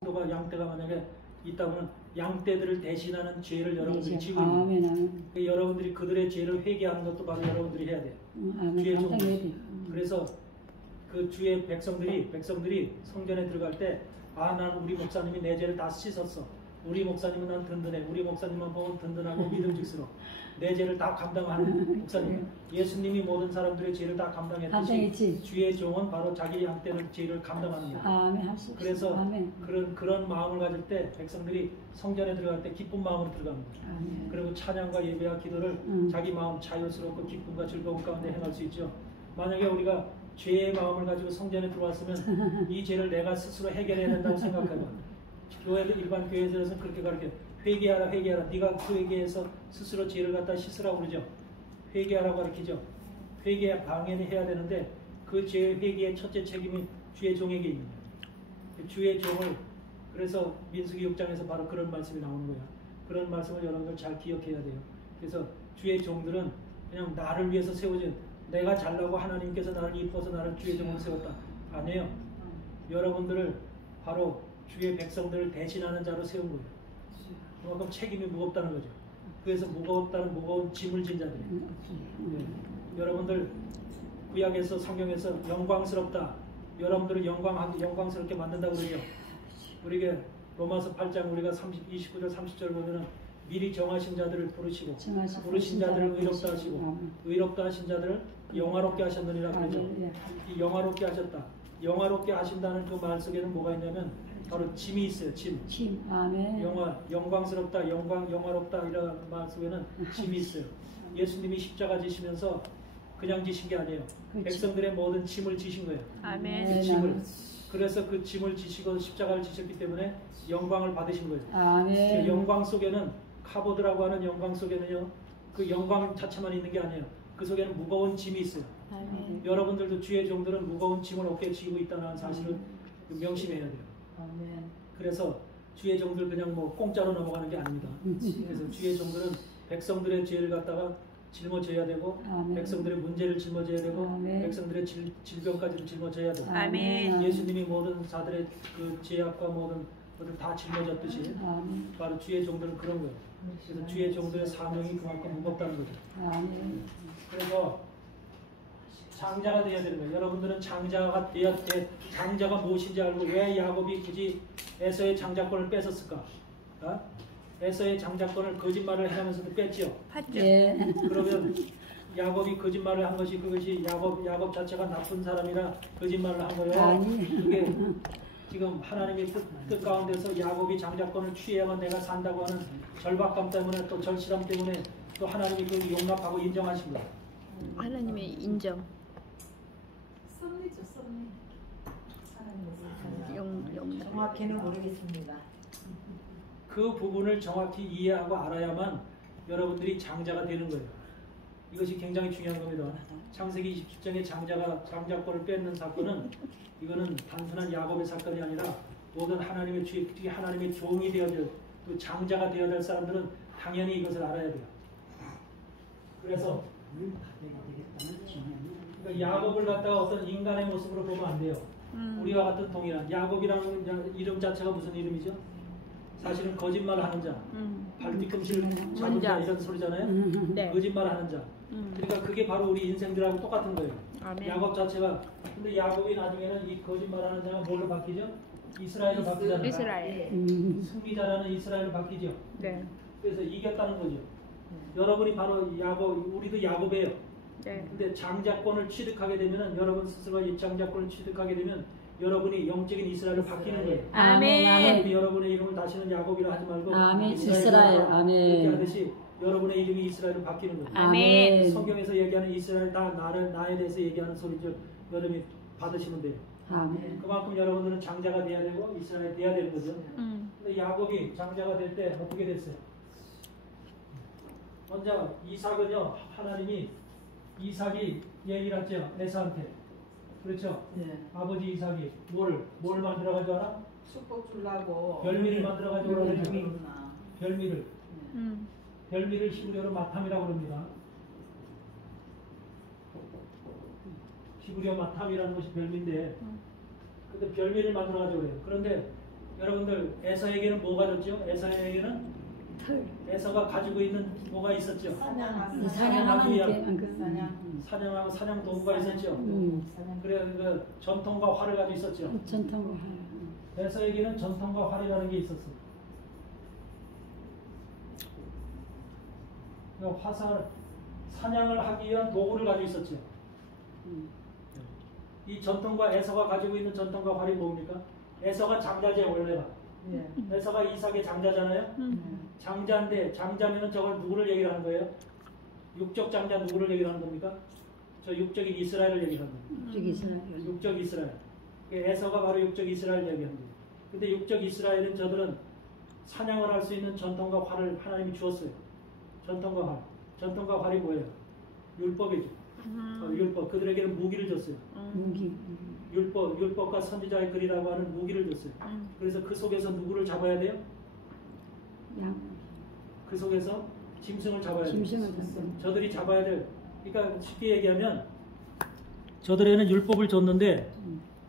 가 양떼가 만약에 있다면 양떼들을 대신하는 죄를 여러분들이 지고 있는 거예요. 여러분들이 그들의 죄를 회개하는 것도 바로 여러분들이 해야 돼요. 주의 종. 그래서 그 주의 백성들이 성전에 들어갈 때 난 우리 목사님이 내 죄를 다 씻었어. 우리 목사님은 난 든든해. 우리 목사님만 보면 든든하고 믿음직스러워. 내 죄를 다 감당하는 목사님. 예수님이 모든 사람들의 죄를 다 감당했듯이 주의 종은 바로 자기 양떼는 죄를 감당하는 거예요. 그래서 그런 마음을 가질 때 백성들이 성전에 들어갈 때 기쁜 마음으로 들어가는 거예요. 그리고 찬양과 예배와 기도를 자기 마음 자유스럽고 기쁨과 즐거움 가운데 행할 수 있죠. 만약에 우리가 죄의 마음을 가지고 성전에 들어왔으면 이 죄를 내가 스스로 해결해야 된다고 생각하면 일반 교회에서는 그렇게 가르쳐요. 회개하라. 네가 그 회개해서 스스로 죄를 갖다 씻으라고 그러죠. 회개하라고 가르치죠. 회개 당연히 해야 되는데 그 죄 회개의 첫째 책임이 주의 종에게 있는 거예요. 주의 종을 그래서 민수기 6장에서 바로 그런 말씀이 나오는 거야. 그런 말씀을 여러분들 잘 기억해야 돼요. 그래서 주의 종들은 그냥 나를 위해서 세워진 내가 잘나고 하나님께서 나를 이뻐서 나를 주의 종으로 세웠다. 아니에요. 여러분들을 바로 주의 백성들을 대신하는 자로 세운 거예요. 그만큼 책임이 무겁다는 거죠. 그래서 무거운 짐을 진 자들이에요. 여러분들 구약에서 성경에서 영광스럽다. 여러분들을 영광스럽게 만든다고 그러죠. 우리가 로마서 8장 우리가 29절 30절 보면은 미리 정하신 자들을 부르시고 부르신 자들을 의롭다 하시고 의롭다 하신 자들을 영화롭게 하셨느니라 그러죠. 이 영화롭게 하셨다. 영화롭게 하신다는 그 말 속에는 뭐가 있냐면 바로 짐이 있어요. 짐. 아멘. 영광스럽다, 영화롭다 이런 말 속에는 짐이 있어요. 예수님이 십자가 지시면서 그냥 지신 게 아니에요. 백성들의 모든 짐을 지신 거예요. 아멘. 그 짐을. 그래서 그 짐을 지시고 십자가를 지셨기 때문에 영광을 받으신 거예요. 아멘. 그 영광 속에는 카보드라고 하는 영광 속에는요. 그 영광 자체만 있는 게 아니에요. 그 속에는 무거운 짐이 있어요. 아멘. 여러분들도 주의 종들은 무거운 짐을 어깨에 지고 있다는 사실을 명심해야 돼요. 아멘. 그래서 주의 종들 그냥 뭐 공짜로 넘어가는 게 아닙니다. 그래서 주의 종들은 백성들의 죄를 갖다가 짊어져야 되고 아멘. 백성들의 문제를 짊어져야 되고 아멘. 백성들의 질병까지도 жил어져야 되고 아멘. 예수님이 모든 자들의 그 죄악과 모든 것을 다 짊어졌듯이 아멘. 바로 주의 종들은 그런 거예요. 그래서 주의 종들의 사명이 그만큼 무겁다는 거죠. 아멘. 그래서 장자가 되어야 되는 거예요. 여러분들은 장자가 되어야 돼. 장자가 무엇인지 알고 왜 야곱이 굳이 에서의 장자권을 뺏었을까? 에서의 장자권을 거짓말을 하면서도 뺐지요. 예. 그러면 야곱이 거짓말을 한 것이 그것이 야곱 자체가 나쁜 사람이라 거짓말을 한 거예요. 아니. 그게 지금 하나님의 뜻 가운데서 야곱이 장자권을 취해야만 내가 산다고 하는 절박감 때문에 또 절실함 때문에 또 하나님이 그걸 용납하고 인정하신 거예요. 하나님의 인정. 섭리죠, 섭리. 정확히는 모르겠습니다. 그 부분을 정확히 이해하고 알아야만 여러분들이 장자가 되는 거예요. 이것이 굉장히 중요한 겁니다. 창세기 27장의 장자권을 뺏는 사건은 이거는 단순한 야곱의 사건이 아니라 모든 하나님의 특히 하나님의 종이 되어야 또 장자가 되어야 될 사람들은 당연히 이것을 알아야 돼요. 그래서 그러니까 야곱을 갖다가 어떤 인간의 모습으로 보면 안 돼요. 우리와 같은 동일한 야곱이라는 이름 자체가 무슨 이름이죠? 사실은 거짓말을 하는 자, 발뒤꿈치를 잡은 자 이런 소리잖아요. 네. 거짓말을 하는 자. 그러니까 그게 바로 우리 인생들하고 똑같은 거예요. 아멘. 야곱 자체가. 근데 야곱이 나중에는 이 거짓말하는 자가 뭘로 바뀌죠? 이스라엘로 바뀌잖아요. 이스라엘. 승리자라는 이스라엘로 바뀌죠. 네. 그래서 이겼다는 거죠. 여러분이 바로 우리도 야곱이에요. 네. 근데 장자권을 취득하게 되면은 여러분 스스로가 이 장자권을 취득하게 되면 여러분이 영적인 이스라엘로 바뀌는 거예요. 아멘. 여러분의 이름을 다시는 야곱이라 하지 말고 아멘. 이스라엘. 아멘. 그렇게 하듯이 여러분의 이름이 이스라엘로 바뀌는 거예요. 아멘. 성경에서 얘기하는 이스라엘 다 나에 대해서 얘기하는 소리죠. 여러분이 받으시면 돼요. 아멘. 그만큼 여러분들은 장자가 돼야 되고 이스라엘이 돼야 되는 거죠. 근데 야곱이 장자가 될 때 어떻게 됐어요? 먼저 이삭은요, 하나님이 이삭이 얘기를 했죠. 에사한테. 그렇죠? 네. 아버지 이삭이 뭘 만들어가지고 하나? 축복 주려고. 별미를 만들어가지고 그러죠. 별미구나. 별미를. 별미를 히브리어로 마탐이라고 합니다. 히브리어 마탐이라는 것이 별미인데, 근데 별미를 만들어가지고 그래요. 그런데 여러분들 에서에게는 뭐가 줬죠? 에서에게는 털. 에서가 가지고 있는 뭐가 있었죠? 사냥하기 사냥하기 위한 사냥. 사냥하고 사냥 도구가 있었죠. 사냥. 그래 그 전통과 활을 가지고 있었죠. 전통과 에서에게는 전통과 활이라는 게 있었어. 그러니까 화살 사냥을 하기 위한 도구를 가지고 있었죠. 이 전통과 에서가 가지고 있는 전통과 활이 뭡니까? 에서가 장자제 원래가. 예. 에서가 이삭의 장자잖아요. 장자인데 장자면은 저걸 누구를 얘기하는 거예요? 육적 장자 누구를 얘기하는 겁니까? 저 육적인 이스라엘을 얘기하는 거예요. 육적 이스라엘. 에서가 바로 육적 이스라엘 얘기하는 거예요. 근데 육적 이스라엘은 저들은 사냥을 할 수 있는 전통과 활을 하나님이 주었어요. 전통과 활. 전통과 활이 뭐예요? 율법이죠. 율법. 그들에게는 무기를 줬어요. 무기. 율법과 선지자의 글이라고 하는 무기를 줬어요. 그래서 그 속에서 누구를 잡아야 돼요? 양. 그 속에서 짐승을 잡아야 돼요. 짐승을 잡아요. 저들이 잡아야 될. 그러니까 쉽게 얘기하면 저들에는 율법을 줬는데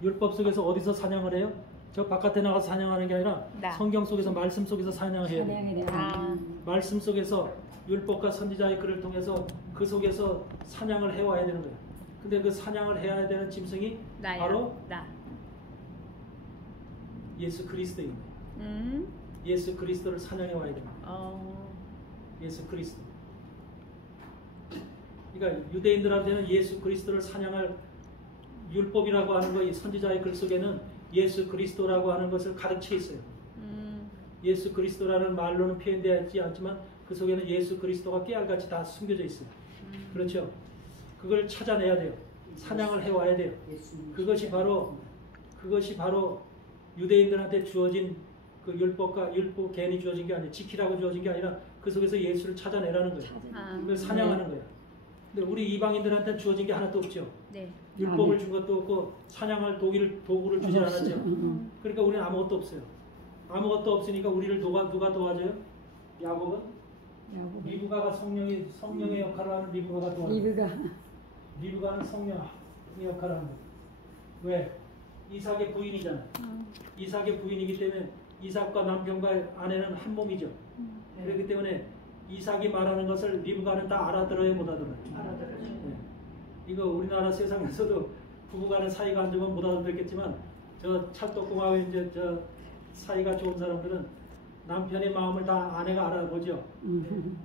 율법 속에서 어디서 사냥을 해요? 저 바깥에 나가서 사냥하는 게 아니라 성경 속에서 말씀 속에서 사냥을 해야 돼요. 말씀 속에서 율법과 선지자의 글을 통해서 그 속에서 사냥을 해와야 되는 거예요. 근데 그 사냥을 해야 되는 짐승이 바로 나. 예수 그리스도입니다. 예수 그리스도를 사냥해 와야 됩니다. 예수 그리스도. 그러니까 유대인들한테는 예수 그리스도를 사냥할 율법이라고 하는 거, 이 선지자의 글 속에는 예수 그리스도라고 하는 것을 가르쳐 있어요. 예수 그리스도라는 말로는 표현되지 않지만 그 속에는 예수 그리스도가 깨알같이 다 숨겨져 있어요. 그렇죠? 그걸 찾아내야 돼요. 사냥을 해와야 돼요. 그것이 바로 유대인들한테 주어진 그 율법 괜히 주어진 게 아니라 지키라고 주어진 게 아니라 그 속에서 예수를 찾아내라는 거예요. 그걸 사냥하는 거예요. 근데 우리 이방인들한테 주어진 게 하나도 없죠. 네. 율법을 준 것도 없고 사냥할 도구를 주지 않았죠. 그러니까 우리는 아무것도 없어요. 아무것도 없으니까 우리를 누가 도와줘요? 야곱은? 리브가가 성령의 역할을 하는 리브가가 도와줘요. 리브가는 성령의 역할을 하는 거예요. 왜? 이삭의 부인이잖아요. 이삭의 부인이기 때문에 이삭과 남편과 아내는 한 몸이죠. 그렇기 때문에 이삭이 말하는 것을 리브가는 다 알아들어요, 못 알아들어요? 알아들어요. 네. 이거 우리나라 세상에서도 부부간의 사이가 안 좋으면 못 알아듣겠지만 저 찰떡궁합에 이제 저 사이가 좋은 사람들은 남편의 마음을 다 아내가 알아보죠.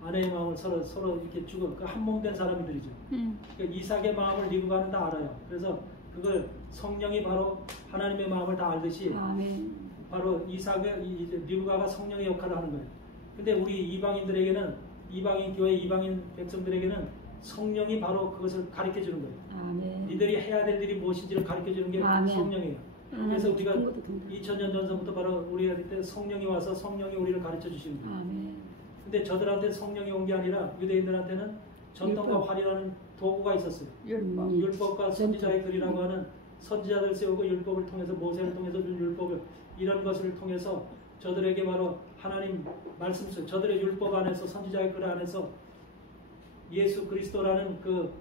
아내의 마음을 서로 이렇게 주고 그 한 몸 된 사람들이죠. 그러니까 이삭의 마음을 리브가는 다 알아요. 그래서 그걸 성령이 바로 하나님의 마음을 다 알듯이 바로 리브가가 성령의 역할을 하는 거예요. 근데 우리 이방인들에게는 이방인 교회 이방인 백성들에게는 성령이 바로 그것을 가르쳐 주는 거예요. 니들이 해야 될 일이 무엇인지를 가르쳐 주는 게 성령이에요. 그래서 우리가 2000년 전서부터 바로 우리한테 성령이 와서 성령이 우리를 가르쳐 주시는 거예요. 근데 저들한테 성령이 온 게 아니라 유대인들한테는 전통과 활이라는 도구가 있었어요. 율법과 선지자의 글이라고 하는 선지자들 세우고 율법을 통해서 모세를 통해서 준 율법을 이런 것을 통해서 저들에게 바로 하나님 말씀 속 저들의 율법 안에서 선지자의 글 안에서 예수 그리스도라는 그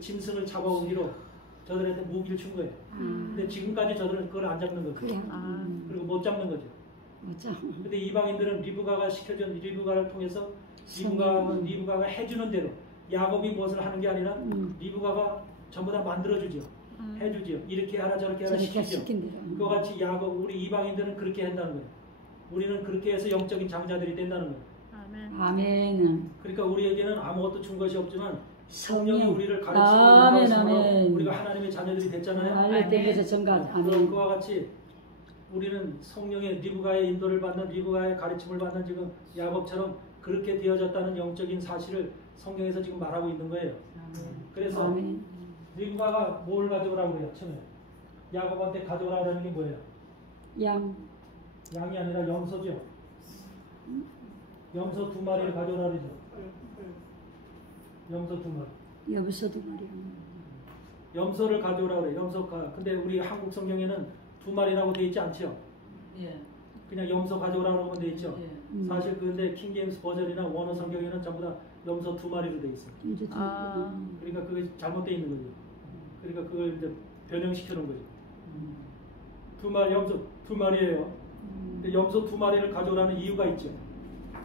짐승을 잡아오기로 저들한테 무기를 준 거예요. 근데 지금까지 저들은 그걸 안 잡는 거죠. 그리고 못 잡는 거죠. 근데 이방인들은 리브가를 통해서 리브가가 해주는 대로 야곱이 무엇을 하는 게 아니라 리브가가 전부 다 만들어주죠. 해주죠. 이렇게 하라 저렇게 하라 시키죠. 그와 같이 우리 이방인들은 그렇게 한다는 거예요. 우리는 그렇게 해서 영적인 장자들이 된다는 거예요. 아멘. 그러니까 우리에게는 아무것도 준 것이 없지만 성령이 우리를 가르치는 우리가 하나님의 자녀들이 됐잖아요. 그와 같이 우리는 성령의 리브가의 인도를 받는 리브가의 가르침을 받는 지금 야곱처럼 그렇게 되어졌다는 영적인 사실을 성경에서 지금 말하고 있는 거예요. 그래서 리브가가 뭘 가져오라고 그래요? 처음에 야곱한테 가져오라고 하는 게 뭐예요? 양이 아니라 염소죠. 염소 2마리를 가져오라 그러죠. 염소 2마리. 염소를 가져오라 그래요. 근데 우리 한국 성경에는 2마리라고 되어 있지 않죠? 예. 그냥 염소 가져오라고 하면 되어 있죠? 사실 근데 킹제임스 버전이나 원어 성경에는 전부 다 염소 2마리로 되어 있어요. 그러니까 그게 잘못되어 있는 거죠. 그러니까 그걸 이제 변형시켜 놓은 거죠. 염소 2마리예요. 근데 염소 2마리를 가져오라는 이유가 있죠.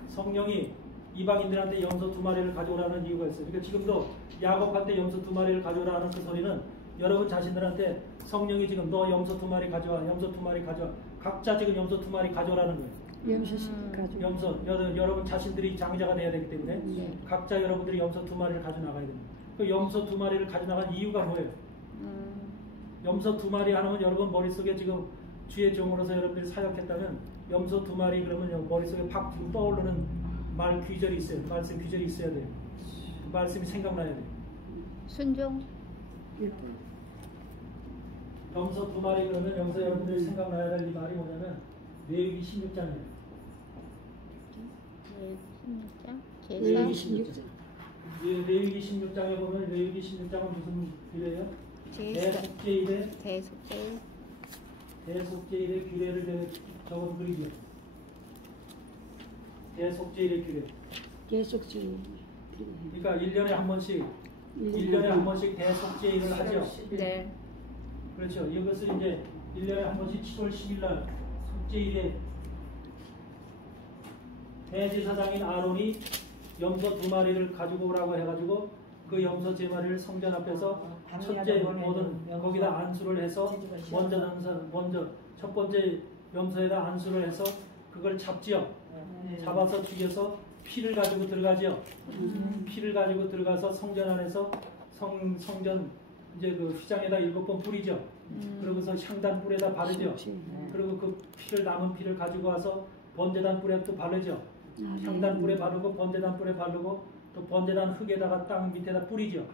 성령이 이방인들한테 염소 2마리를 가져오라는 이유가 있어요. 그러니까 지금도 야곱한테 염소 2마리를 가져오라는 그 소리는 여러분 자신들한테 성령이 지금 너 염소 2마리 가져와, 염소 2마리 가져와. 각자 지금 염소 2마리 가져오라는 거예요. 염소, 여러분 자신들이 장자가 돼야 되기 때문에 각자 여러분들이 염소 2마리를 가져나가야 됩니다. 그 염소 2마리를 가져나간 이유가 뭐예요? 염소 2마리 하면 여러분 머릿속에 지금 주의 종으로서 여러분들이 사역했다면 염소 2마리 그러면 머릿속에 팍 지금 떠오르는 말 귀절이 있어요. 말씀 귀절이 있어야 돼요. 그 말씀이 생각나야 돼요. 순종. 염소 2마리 그러면 염소 여러분들이 생각나야 될 이 말이 뭐냐면 레위기 16장이에요. 레위기 16장. 레위기 16장에 보면 레위기 16장은 무슨 규례예요? 대속죄일에 대속죄일의 규례를 적은 글이죠. 대속죄일의 규례. 그러니까 1년에 한 번씩 1년에 한 번씩 대속죄일을 하죠. 네. 그렇죠. 이것을 이제 1년에 한 번씩 7월 10일 날 속죄일에 대제사장인 아론이 염소 2마리를 가지고 오라고 해가지고 그 염소 3마리를 성전 앞에서 첫째 모든 거기다 안수를 해서 먼저 첫 번째 염소에다 안수를 해서 그걸 잡지요. 잡아서 죽여서 피를 가지고 들어가지요. 피를 가지고 들어가서 성전 안에서 성전 이제 그 휘장에다 7번 뿌리죠. 그러고서 향단 뿔에다 바르죠. 그리고 그 피를 남은 피를 가지고 와서 번제단 뿔에 또 바르죠. 향단 뿔에 바르고 번제단 뿔에 바르고 또 번제단 흙에다가 땅 밑에다 뿌리죠.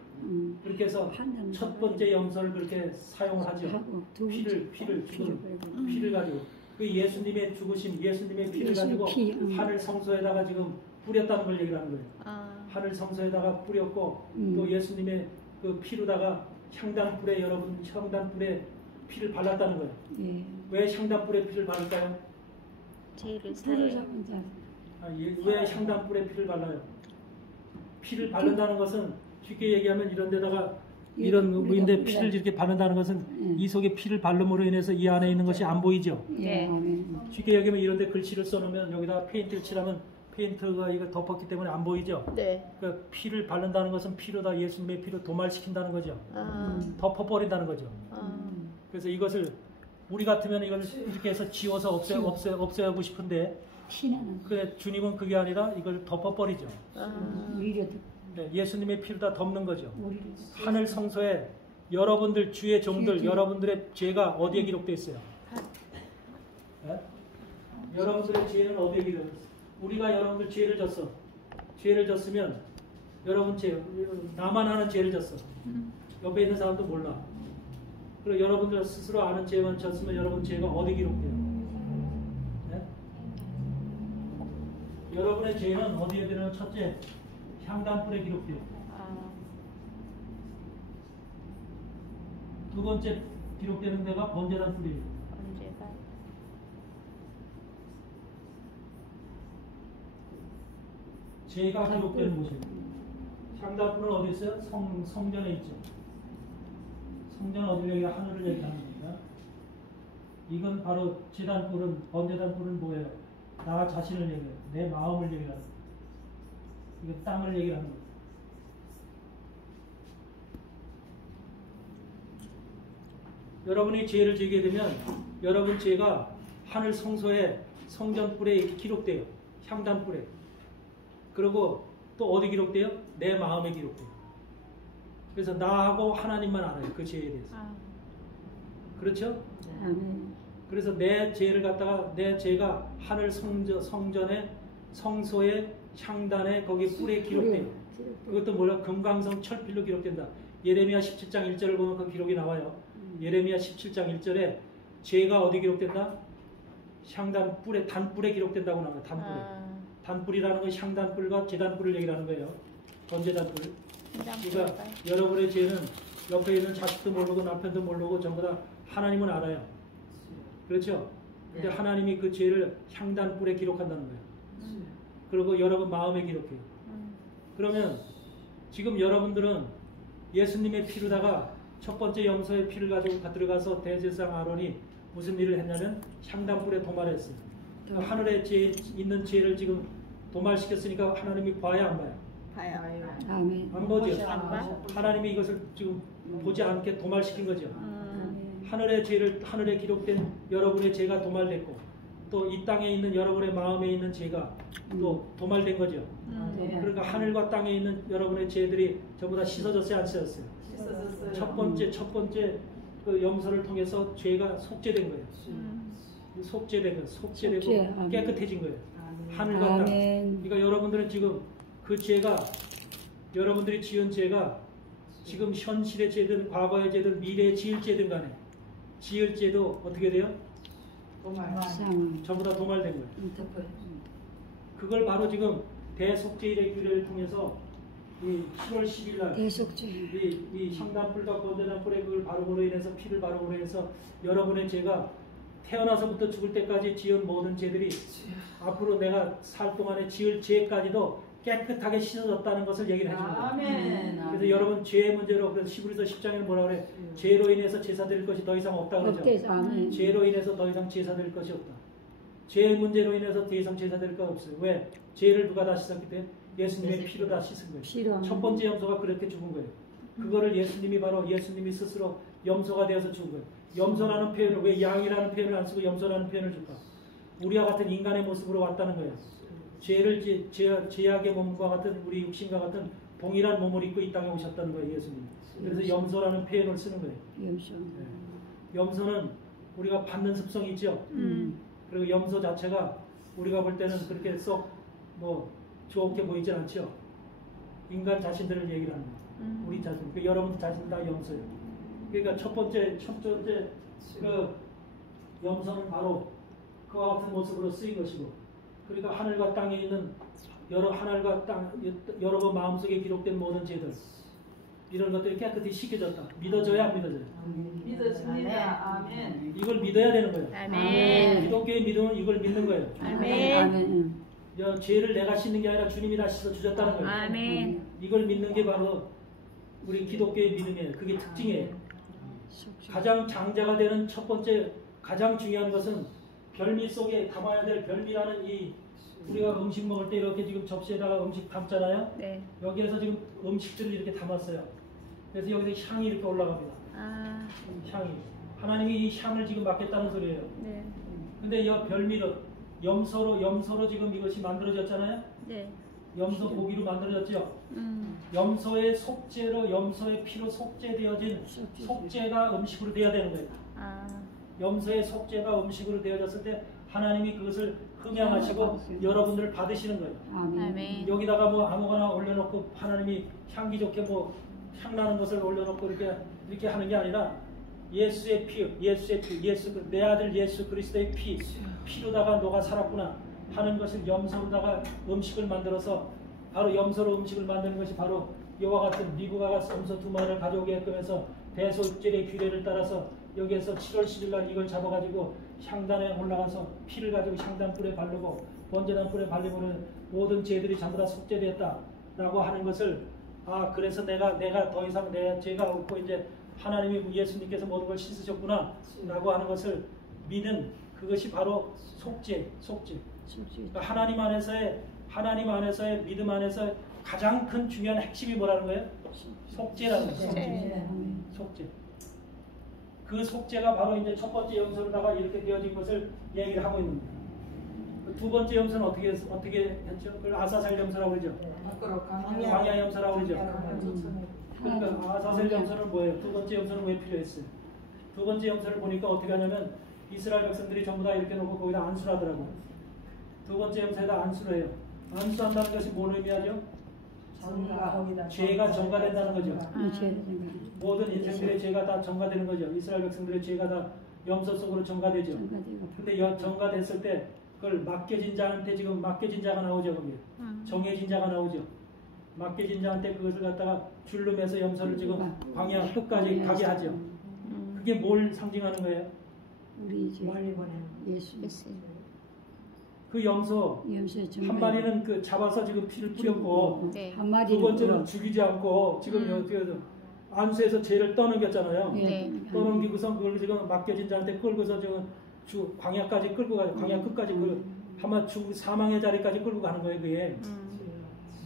그렇게 해서 첫 번째 염소를 그렇게 사용을 하죠. 피를 가지고 그 예수님의 죽으심, 예수님의 피를 가지고 하늘 성소에다가 지금 뿌렸다는 걸 얘기를 하는 거예요. 하늘 성소에다가 뿌렸고 또 예수님의 그 피로다가 향단불에 여러분 향단불에 피를 발랐다는 거예요. 왜 향단불에 피를 바를까요? 죄를 사해. 왜 향단불에 피를 발라요? 피를 바른다는 것은 쉽게 얘기하면 이런 데다가 이런 의인데 피를 이렇게 바른다는 것은 이 속에 피를 바름으로 인해서 이 안에 있는 것이 안 보이죠. 네. 쉽게 얘기하면 이런 데 글씨를 써놓으면 여기다 페인트를 칠하면 페인트가 이거 덮었기 때문에 안 보이죠. 네. 그러니까 피를 바른다는 것은 피로다 예수님의 피로 도말시킨다는 거죠. 덮어버린다는 거죠. 그래서 이것을 우리 같으면 이걸 이렇게 해서 지워서 없애고 싶은데 그래 주님은 그게 아니라 이걸 덮어버리죠. 네, 예수님의 피로다 덮는 거죠. 하늘 성소에 여러분들 주의 종들 여러분들의 죄가 어디에 기록되어 있어요? 네? 여러분들의 죄는 어디에 기록되어 있어요? 우리가 여러분들 죄를 졌어. 죄를 졌으면 여러분 나만 아는 죄를 졌어. 옆에 있는 사람도 몰라. 그리고 여러분들 스스로 아는 죄만 졌으면 여러분 죄가 어디 기록돼요? 네? 여러분의 죄는 어디에 되는 첫째 향단불에 기록돼요. 두 번째 기록되는 데가 번제단불이에요. 죄가 기록되는 곳이에요. 향단불은 어디 있어요? 성전에 있죠. 성전 어디를 얘기하면 하늘을 얘기하는 겁니다. 이건 바로 제단불은 번제단불은 뭐예요? 나 자신을 얘기해요. 내 마음을 얘기하는 거예요. 이거 땅을 얘기하는 거예요. 여러분이 죄를 지게 되면 여러분 죄가 하늘 성소에 성전불에 이렇게 기록돼요. 향단불에. 그리고 또 어디 기록돼요? 내 마음에 기록돼요. 그래서 나하고 하나님만 알아요. 그 죄에 대해서. 그렇죠? 그래서 내 죄를 갖다가 내 죄가 하늘 성전에 성소에 향단에 거기 뿔에 기록돼요. 그것도 몰라 금강성 철필로 기록된다. 예레미야 17장 1절을 보면 그 기록이 나와요. 예레미야 17장 1절에 죄가 어디 기록된다? 향단 뿔에 단뿔에 기록된다고 나와요. 단뿔에. 단뿔이라는 건 향단뿔과 제단뿔을 얘기하는 거예요. 번제단뿔. 그러니까 여러분의 죄는 옆에 있는 자식도 모르고 남편도 모르고 전부 다 하나님은 알아요. 그렇죠? 근데 하나님이 그 죄를 향단뿔에 기록한다는 거예요. 그리고 여러분 마음에 기록해요. 그러면 지금 여러분들은 예수님의 피로다가 첫 번째 염소의 피를 가지고 들어가서 대제사장 아론이 무슨 일을 했냐면 향단불에 도말했어요. 하늘에 있는 죄를 지금 도말시켰으니까 하나님이 봐야 안 봐요? 봐요. 아멘. 안 보죠. 안 봐? 하나님이 이것을 지금 보지 않게 도말시킨 거죠. 아멘. 하늘의 죄를 하늘에 기록된 여러분의 죄가 도말됐고 또 이 땅에 있는 여러분의 마음에 있는 죄가 또 도말된 거죠. 그러니까 하늘과 땅에 있는 여러분의 죄들이 전부 다 씻어졌어요, 안 씻어졌어요? 씻어졌어요. 첫 번째 그 염소를 통해서 죄가 속죄된 거예요. 속죄된 거, 속죄되고 속죄, 아멘. 깨끗해진 거예요. 하늘과 땅. 아멘. 그러니까 여러분들은 지금 그 죄가 여러분들이 지은 죄가 지금 현실의 죄든 과거의 죄든 미래의 지을 죄든 간에 지을 죄도 어떻게 돼요? 사망. 전부 다 도말된 거예요. 그걸 바로 지금 대속죄일의 규례를 통해서 이 10월 10일 날 대속죄. 이 향단불과 번제단불의 그걸 바로로 인해서 피를 바로로 해서 여러분의 죄가 태어나서부터 죽을 때까지 지은 모든 죄들이 앞으로 내가 살 동안에 지을 죄까지도 깨끗하게 씻어졌다는 것을 얘기를 해주는 거예요. 아멘. 그래서 여러분 죄의 문제로 그래서 히브리서 10장에는 뭐라 그래? 죄로 인해서 제사 드릴 것이 더 이상 없다 그러죠. 없대. 아멘. 죄로 인해서 더 이상 제사 드릴 것이 없다. 죄의 문제로 인해서 더 이상 제사 드릴 것 없어요. 왜? 죄를 누가 다 씻었기 때문에 예수님의 피로 다 씻은 거예요. 싫어. 첫 번째 염소가 그렇게 죽은 거예요. 그거를 예수님이 바로 예수님이 스스로 염소가 되어서 죽은 거예요. 염소라는 표현을 왜 양이라는 표현을 안 쓰고 염소라는 표현을 줄까? 우리와 같은 인간의 모습으로 왔다는 거예요. 죄악의 몸과 같은 우리 육신과 같은 동일한 몸을 입고 이 땅에 오셨다는 거예요, 예수님. 그래서 염소라는 표현을 쓰는 거예요. 염소. 염소는 우리가 받는 습성이 있죠. 그리고 염소 자체가 우리가 볼 때는 그렇게 썩 뭐 좋게 보이지 않죠. 인간 자신들을 얘기를 하는 거예요. 우리 자신, 그러니까 여러분 자신 다 염소예요. 그러니까 첫 번째 그 염소는 바로 그와 같은 모습으로 쓰인 것이고, 그러니까 하늘과 땅에 있는 하늘과 땅 여러분 마음속에 기록된 모든 죄들 이런 것들이 깨끗이 씻겨졌다. 믿어져야 안 믿어져요? 믿어집니다. 아멘. 이걸 믿어야 되는 거예요. 아멘. 기독교의 믿음은 이걸 믿는 거예요. 아멘. 아멘. 죄를 내가 씻는 게 아니라 주님이 다 씻어 주셨다는 거예요. 아멘. 이걸 믿는 게 바로 우리 기독교의 믿음이에요. 그게 특징이에요. 가장 장자가 되는 첫 번째 가장 중요한 것은 별미 속에 담아야 될 별미라는 이 우리가 음식 먹을 때 이렇게 지금 접시에다가 음식 담잖아요. 네. 여기에서 지금 음식들을 이렇게 담았어요. 그래서 여기서 향이 이렇게 올라갑니다. 아, 향이. 하나님이 이 향을 지금 맡겠다는 소리예요. 네. 근데 이 별미로 염소로 지금 이것이 만들어졌잖아요. 네. 염소 고기로 만들어졌죠. 염소의 속죄로 염소의 피로 속죄되어진 속죄가 음식으로 되어야 되는 거예요. 아, 염소의 속죄가 음식으로 되어졌을 때 하나님이 그것을 흠양하시고 여러분들을 받으시는 거예요. 아멘. 여기다가 뭐 아무거나 올려놓고 하나님이 향기 좋게 뭐 향나는 것을 올려놓고 이렇게 하는 게 아니라 예수의 피, 내 아들 예수 그리스도의 피로다가 너가 살았구나 하는 것을 염소로다가 음식을 만들어서 바로 염소로 음식을 만드는 것이 바로 이와 같은 미국과 같은 염소 2마리를 가져오게끔 해서 대속죄의 규례를 따라서 여기에서 7월 10일 날 이걸 잡아가지고 향단에 올라가서 피를 가지고 향단불에 바르고 번제단불에 바르면 모든 죄들이 전부 다 속죄되었다라고 하는 것을 그래서 내가 더 이상 내 죄가 없고 이제 하나님이 예수님께서 모든 걸 씻으셨구나 라고 하는 것을 믿는 그것이 바로 속죄. 그러니까 하나님 안에서의 믿음 안에서 가장 큰 중요한 핵심이 뭐라는 거예요? 속죄라는 거예요. 속죄. 그 속죄가 바로 이제 첫 번째 염소로다가 이렇게 되어진 것을 얘기를 하고 있는 거예요. 두 번째 염소는 어떻게 했죠? 그걸 아사셀 염소라고 그러죠. 광야 염소라고 그러죠. 그러니까 아사셀 염소는 뭐예요? 두 번째 염소는 왜 필요했어요? 두 번째 염소를 보니까 어떻게 하냐면 이스라엘 백성들이 전부 다 이렇게 놓고 거기다 안수를 하더라고요. 두 번째 염소에다 안수를 해요. 안수한다는 것이 뭘 의미하죠? 죄가 전가된다는 거죠. 모든 인생들의 죄가 다 전가되는 거죠. 이스라엘 백성들의 죄가 다 염소 속으로 전가되죠. 근데 전가됐을 때 그걸 맡겨진 자한테 지금 맡겨진 자가 나오죠. 거기 정해진 자가 나오죠. 맡겨진 자한테 그것을 갖다가 줄로 매서 염소를 지금 광야 끝까지 가게 하죠. 그게 뭘 상징하는 거예요? 우리 이제 예수. 그 염소 한 마리는 그 잡아서 지금 피를 뿌렸고 네. 한 마리 두 번째는 죽이지 않고 지금 안수에서 죄를 떠넘겼잖아요. 예. 떠넘기고서 그걸 지금 맡겨진 자한테 끌고서 지금 광야까지 끌고 가요. 광야 끝까지 아마 사망의 자리까지 끌고 가는 거예요. 그게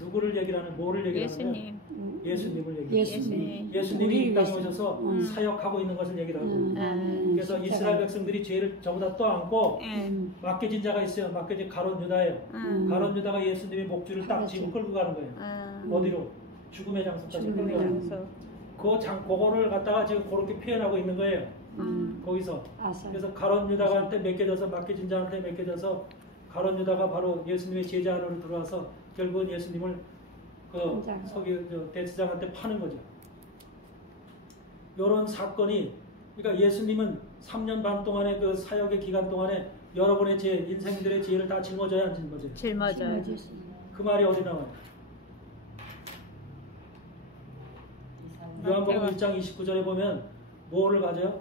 누구를 얘기를 하는, 뭐를 얘기를 하는 거예요? 예수님을 얘기해요. 예수님이 이 땅에 오셔서 사역하고 있는 것을 얘기를 하고 그래서 이스라엘 백성들이 죄를 전부 다 떠안고 맡겨진 자가 있어요. 맡겨진 가룟 유다예요. 가룟 유다가 예수님의 목줄을 딱 쥐고 끌고 가는 거예요. 어디로? 죽음의 장소까지 끌고 가는 거예요. 그거를 갖다가 지금 그렇게 표현하고 있는 거예요. 거기서. 그래서 가룟 유다한테 맡겨져서 맡겨진 자한테 맡겨져서 가룟 유다가 바로 예수님의 제자 안으로 들어와서 결국은 예수님을 대제사장한테 파는 거죠. 이런 사건이, 그러니까 예수님은 3년 반 동안의 그 사역의 기간 동안에 여러분의 죄, 인생들의 죄를 다 짊어져야 안 짊어져요? 짊어져요. 그 말이 어디 나와요? 요한복음 1장 29절에 보면 뭐를 가져요?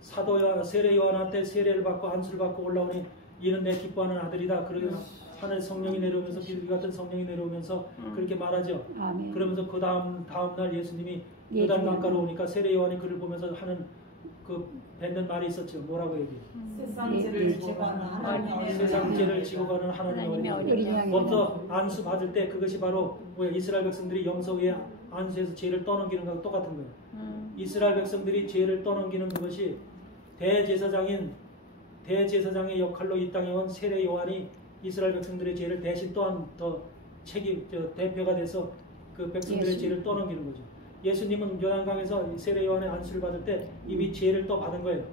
사도 요한, 세례 요한한테 세례를 받고 안수를 받고 올라오니 이는 내 기뻐하는 아들이다. 그러면서 하늘 성령이 내려오면서 비둘기 같은 성령이 내려오면서 그렇게 말하죠. 아멘. 그러면서 그 다음 날 예수님이 요단강가로 오니까 세례 요한이 그를 보면서 하는 그 뱉는 말이 있었죠. 뭐라고 얘기해요? 세상 죄를 지고 가는 하나님의 세상 죄를 지고 가는 하나님의 어린 먼저 안수 받을 때 그것이 바로 뭐야? 이스라엘 백성들이 염소 위에 안수해서 죄를 떠넘기는 것과 똑같은 거예요. 이스라엘 백성들이 죄를 떠넘기는 그것이 대제사장의 역할로 이 땅에 온 세례 요한이 이스라엘 백성들의 죄를 대신 또한 더 대표가 돼서 그 백성들의 죄를 떠넘기는 거죠. 예수님은 요단강에서 세례 요한의 안수를 받을 때 이미 죄를 또 받은 거예요.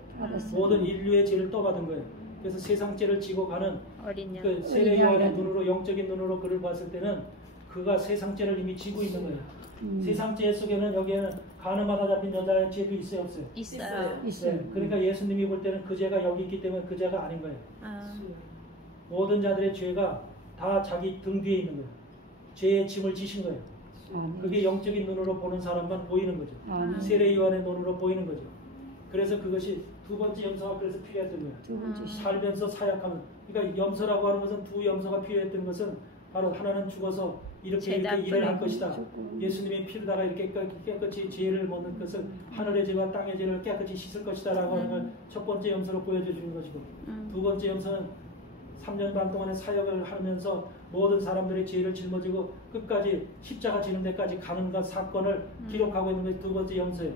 모든 인류의 죄를 또 받은 거예요. 그래서 세상 죄를 지고 가는 그 세례 요한의 눈으로, 영적인 눈으로 그를 봤을 때는 그가 세상 죄를 이미 지고 있는 거예요. 세상 죄 속에는 여기에는 가늠하다 잡힌 여자의 죄도 있어요, 없어요? 있어요. 네, 그러니까 예수님이 볼 때는 그 죄가 여기 있기 때문에 그 죄가 아닌 거예요. 모든 자들의 죄가 다 자기 등 뒤에 있는 거예요. 죄의 짐을 지신 거예요. 그게 영적인 눈으로 보는 사람만 보이는 거죠. 세례 요한의 눈으로 보이는 거죠. 그래서 그것이 두 번째 염소가 그래서 필요했던 거예요. 살면서 사역하는. 그러니까 염소라고 하는 것은 두 염소가 필요했던 것은 바로 하나는 죽어서 이렇게 일을 할 것이다. 예수님의 피로다가 이렇게 깨끗이 죄를 묻는 것을 하늘의 죄와 땅의 죄를 깨끗이 씻을 것이다 라고 하는 걸 첫 번째 염소로 보여주는 것이고 두 번째 염소는 3년 반 동안의 사역을 하면서 모든 사람들의 죄를 짊어지고 끝까지 십자가 지는 데까지 가는 것 사건을 기록하고 있는 것이 두 번째 염소예요.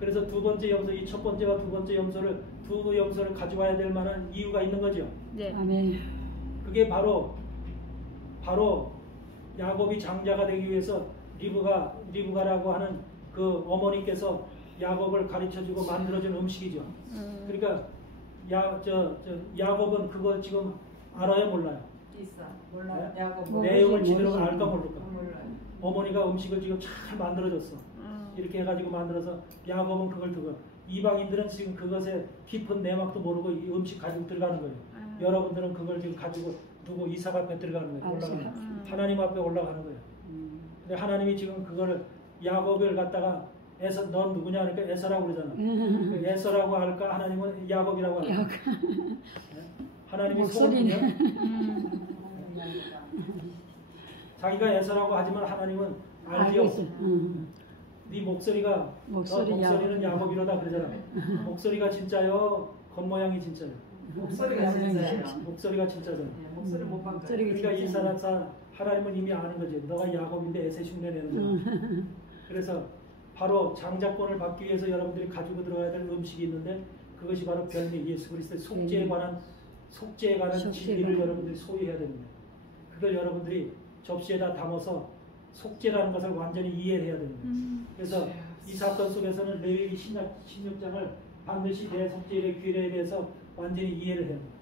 그래서 두 번째 염소, 이 첫 번째와 두 번째 염소를 두 염소를 가져와야 될 만한 이유가 있는 거죠. 네. 아멘. 그게 바로 야곱이 장자가 되기 위해서 리브가라고 하는 그 어머니께서 야곱을 가르쳐주고 만들어준 음식이죠. 그러니까 야곱은 그걸 지금 알아요, 몰라요? 몰라요. 네? 야곱 내용을 제대로 알까 모를까? 몰라요. 어머니가 음식을 지금 잘 만들어줬어. 이렇게 해가지고 만들어서 야곱은 그걸 두고 이방인들은 지금 그것의 깊은 내막도 모르고 이 음식 가지고 들어가는 거예요. 여러분들은 그걸 지금 가지고 두고 이삭 앞에 들어가는 거예요. 올라가는 거예요. 하나님 앞에 올라가는 거예요. 근데 하나님이 지금 그거를 야곱을 갖다가 넌 누구냐 하니까 에서라고 그러잖아. 그 에서라고 할까? 하나님은 야곱이라고 할까? 네? 하나님이 소리냐? 자기가 에서라고 하지만 하나님은 알죠. 네 목소리는 야곱이로다 그러잖아. 목소리가 진짜요? 겉모양이 진짜요? 목소리가 진짜예요. 목소리가 진짜잖아. 목소리 못 바꿔요. 그러니까 이 사람 하나님은 이미 아는 거지. 너가 야곱인데 에세 흉내내는 거야. 그래서 바로 장자권을 받기 위해서 여러분들이 가지고 들어가야 될 음식이 있는데 그것이 바로 별미 예수 그리스도의 속죄에 관한 진리를 여러분들이 소유해야 됩니다. 그걸 여러분들이 접시에다 담아서 속죄라는 것을 완전히 이해를 해야 됩니다. 그래서 이 사건 속에서는 레위기 16장을 반드시 대속죄의 규례에 대해서 완전히 이해를 해야 됩니다.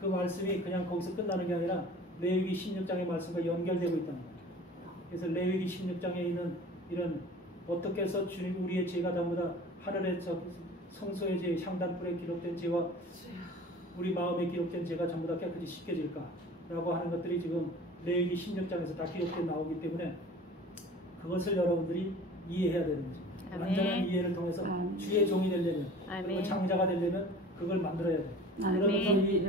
그 말씀이 그냥 거기서 끝나는 게 아니라 레위기 16장의 말씀과 연결되고 있다는 거예요. 그래서 레위기 16장에 있는 이런 어떻게 해서 주님 우리의 죄가 전부 다 하늘의 성소의 죄, 향단불에 기록된 죄와 우리 마음에 기록된 죄가 전부 다 깨끗이 씻겨질까라고 하는 것들이 지금 레위기 16장에서 다 기록돼 나오기 때문에 그것을 여러분들이 이해해야 되는 거죠. 완전한 이해를 통해서 주의 종이 되려면 그리고 장자가 되려면 그걸 만들어야 돼. 그러면서 이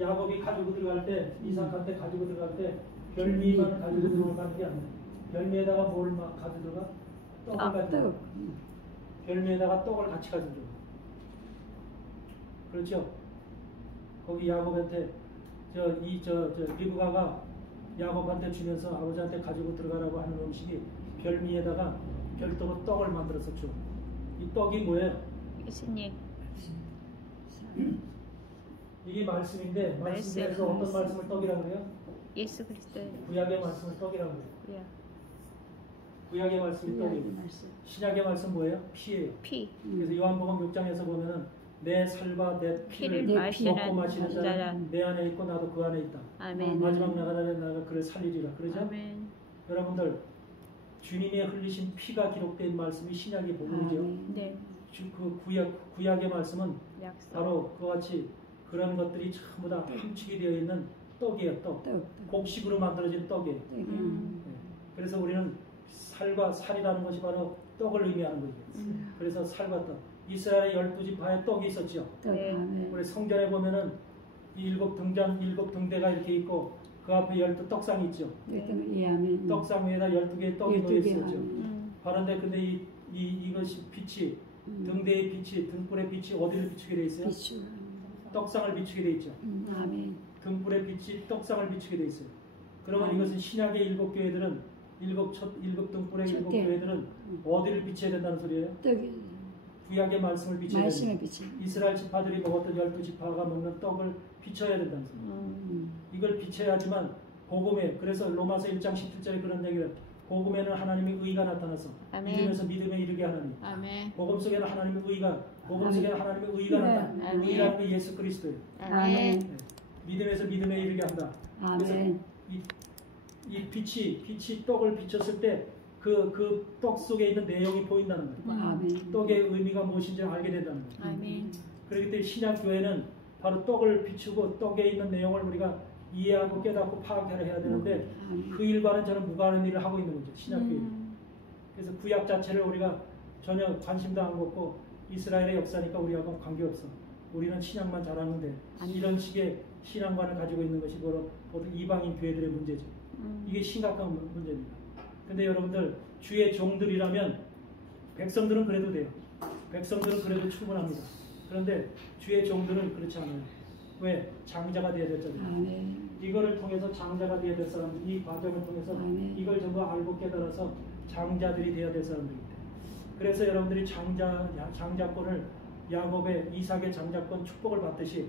야곱이 가지고 들어갈 때 이삭한테 가지고 들어갈 때 별미만 가지고 들어가는 게 아니에요. 별미에다가 뭘 가지고 들어가? 떡을 떡. 가지고 떡. 별미에다가 떡을 같이 가지고 줘. 그렇죠? 거기 야곱한테 리브가가 야곱한테 주면서 아버지한테 가지고 들어가라고 하는 음식이 별미에다가 별도로 떡을 만들어서 줘. 이 떡이 뭐예요? 예수님. 이게 말씀인데 말씀에서 어떤 말씀을 떡이라고 그래요? 예수 그리스도의 구약의 말씀을 떡이라고 그래요. 구약. 구약의 말씀이 떡이고 신약의 말씀 뭐예요? 피예요. 피. 그래서 요한복음 6장에서 보면은 내 살과 내 피를 피를 먹고 마시는 마시는 자는 자는 내 안에 있고 나도 그 안에 있다. 아멘. 마지막 나가날에 내가 그를 살리리라. 그러죠? 아멘. 여러분들 주님이 흘리신 피가 기록된 말씀이 신약의 복음이죠. 네. 그 구약의 말씀은 약속. 바로 그와 같이 그런 것들이 전부 다 함축이 되어 있는 떡이에요. 떡. 곡식으로 만들어진 떡이에요. 네. 그래서 우리는 살과 살이라는 것이 바로 떡을 의미하는 거죠. 그래서 살과 떡. 이스라엘의 12지파에 떡이 있었죠. 네. 우리 성전에 보면은 일곱 등대가 이렇게 있고 그 앞에 12떡상이 있죠. 떡상 위에다 12개의 떡이 놓여 있었죠. 바른데 근데 이것이 빛이 등대의 빛이 등불의 빛이 어디를 비추게 돼 있어요? 떡상을 비추게 돼 있죠. 등불의 빛이 떡상을 비추게 돼 있어요. 그러면 이것은 신약의 일곱 교회들은 일곱 등불의 일곱 교회들은 어디를 비춰야 된다는 소리예요? 구약의 말씀을 비춰야 된다. 이스라엘 지파들이 먹었던 12지파가 먹는 떡을 비춰야 된다는 소리예요. 이걸 비춰야지만 복음에 그래서 로마서 1장 17절에 그런 얘기를 복음에는 하나님의 의가 나타나서 아멘. 믿음에서 믿음에 이르게 하나님. 아멘. 복음 속에는 하나님의 의가 복음 속에는 하나님의 의가 나타나. 아멘. 의라는 게 예수 그리스도예요. 아멘. 네. 믿음에서 믿음에 이르게 한다. 그래서 이 빛이 떡을 비췄을 때 그 떡 속에 있는 내용이 보인다는 거예요. 떡의 의미가 무엇인지 알게 된다는 거예요. 아멘. 그렇기 때문에 신약 교회는 바로 떡을 비추고 떡에 있는 내용을 우리가 이해하고 깨닫고 파악해야 해야 되는데 그 일과는 저는 무관한 일을 하고 있는 거죠. 신약 교회. 그래서 구약 자체를 우리가 전혀 관심도 안 갖고 이스라엘의 역사니까 우리하고 관계없어. 우리는 신약만 잘하는데 이런 식의 신앙관을 가지고 있는 것이 바로 모든 이방인 교회들의 문제죠. 이게 심각한 문제입니다. 근데 여러분들 주의 종들이라면 백성들은 그래도 돼요. 백성들은 그래도 충분합니다. 그런데 주의 종들은 그렇지 않아요. 왜? 장자가 되어야 됐잖아요. 이거를 통해서 장자가 되어야 될 사람들, 이 과정을 통해서 이걸 전부 알고 깨달아서 장자들이 되어야 될 사람들입니다. 그래서 여러분들이 장자권을 야곱의 이삭의 장자권 축복을 받듯이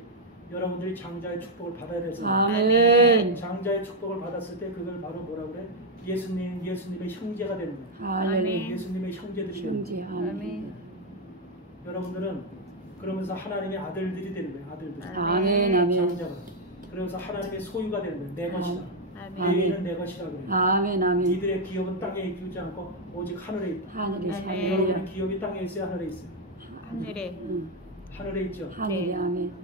여러분들이 장자의 축복을 받아야 될 사람들. 장자의 축복을 받았을 때 그걸 바로 뭐라 그래? 예수님의 형제가 되는 거예요. 예수님의 형제들이 되는 거예요. 여러분들은 그러면서 하나님의 아들들이 되는 거예요. 아들들. 장자가. 그러면서 하나님의 소유가 되는 거예요. 내 것이다. 예외는 내 것이라 그래요. 이들의 기업은 땅에 있지 않고 오직 하늘에 있다. 여러분의 기업이 땅에 있어요? 하늘에 있어요? 하늘에 있죠.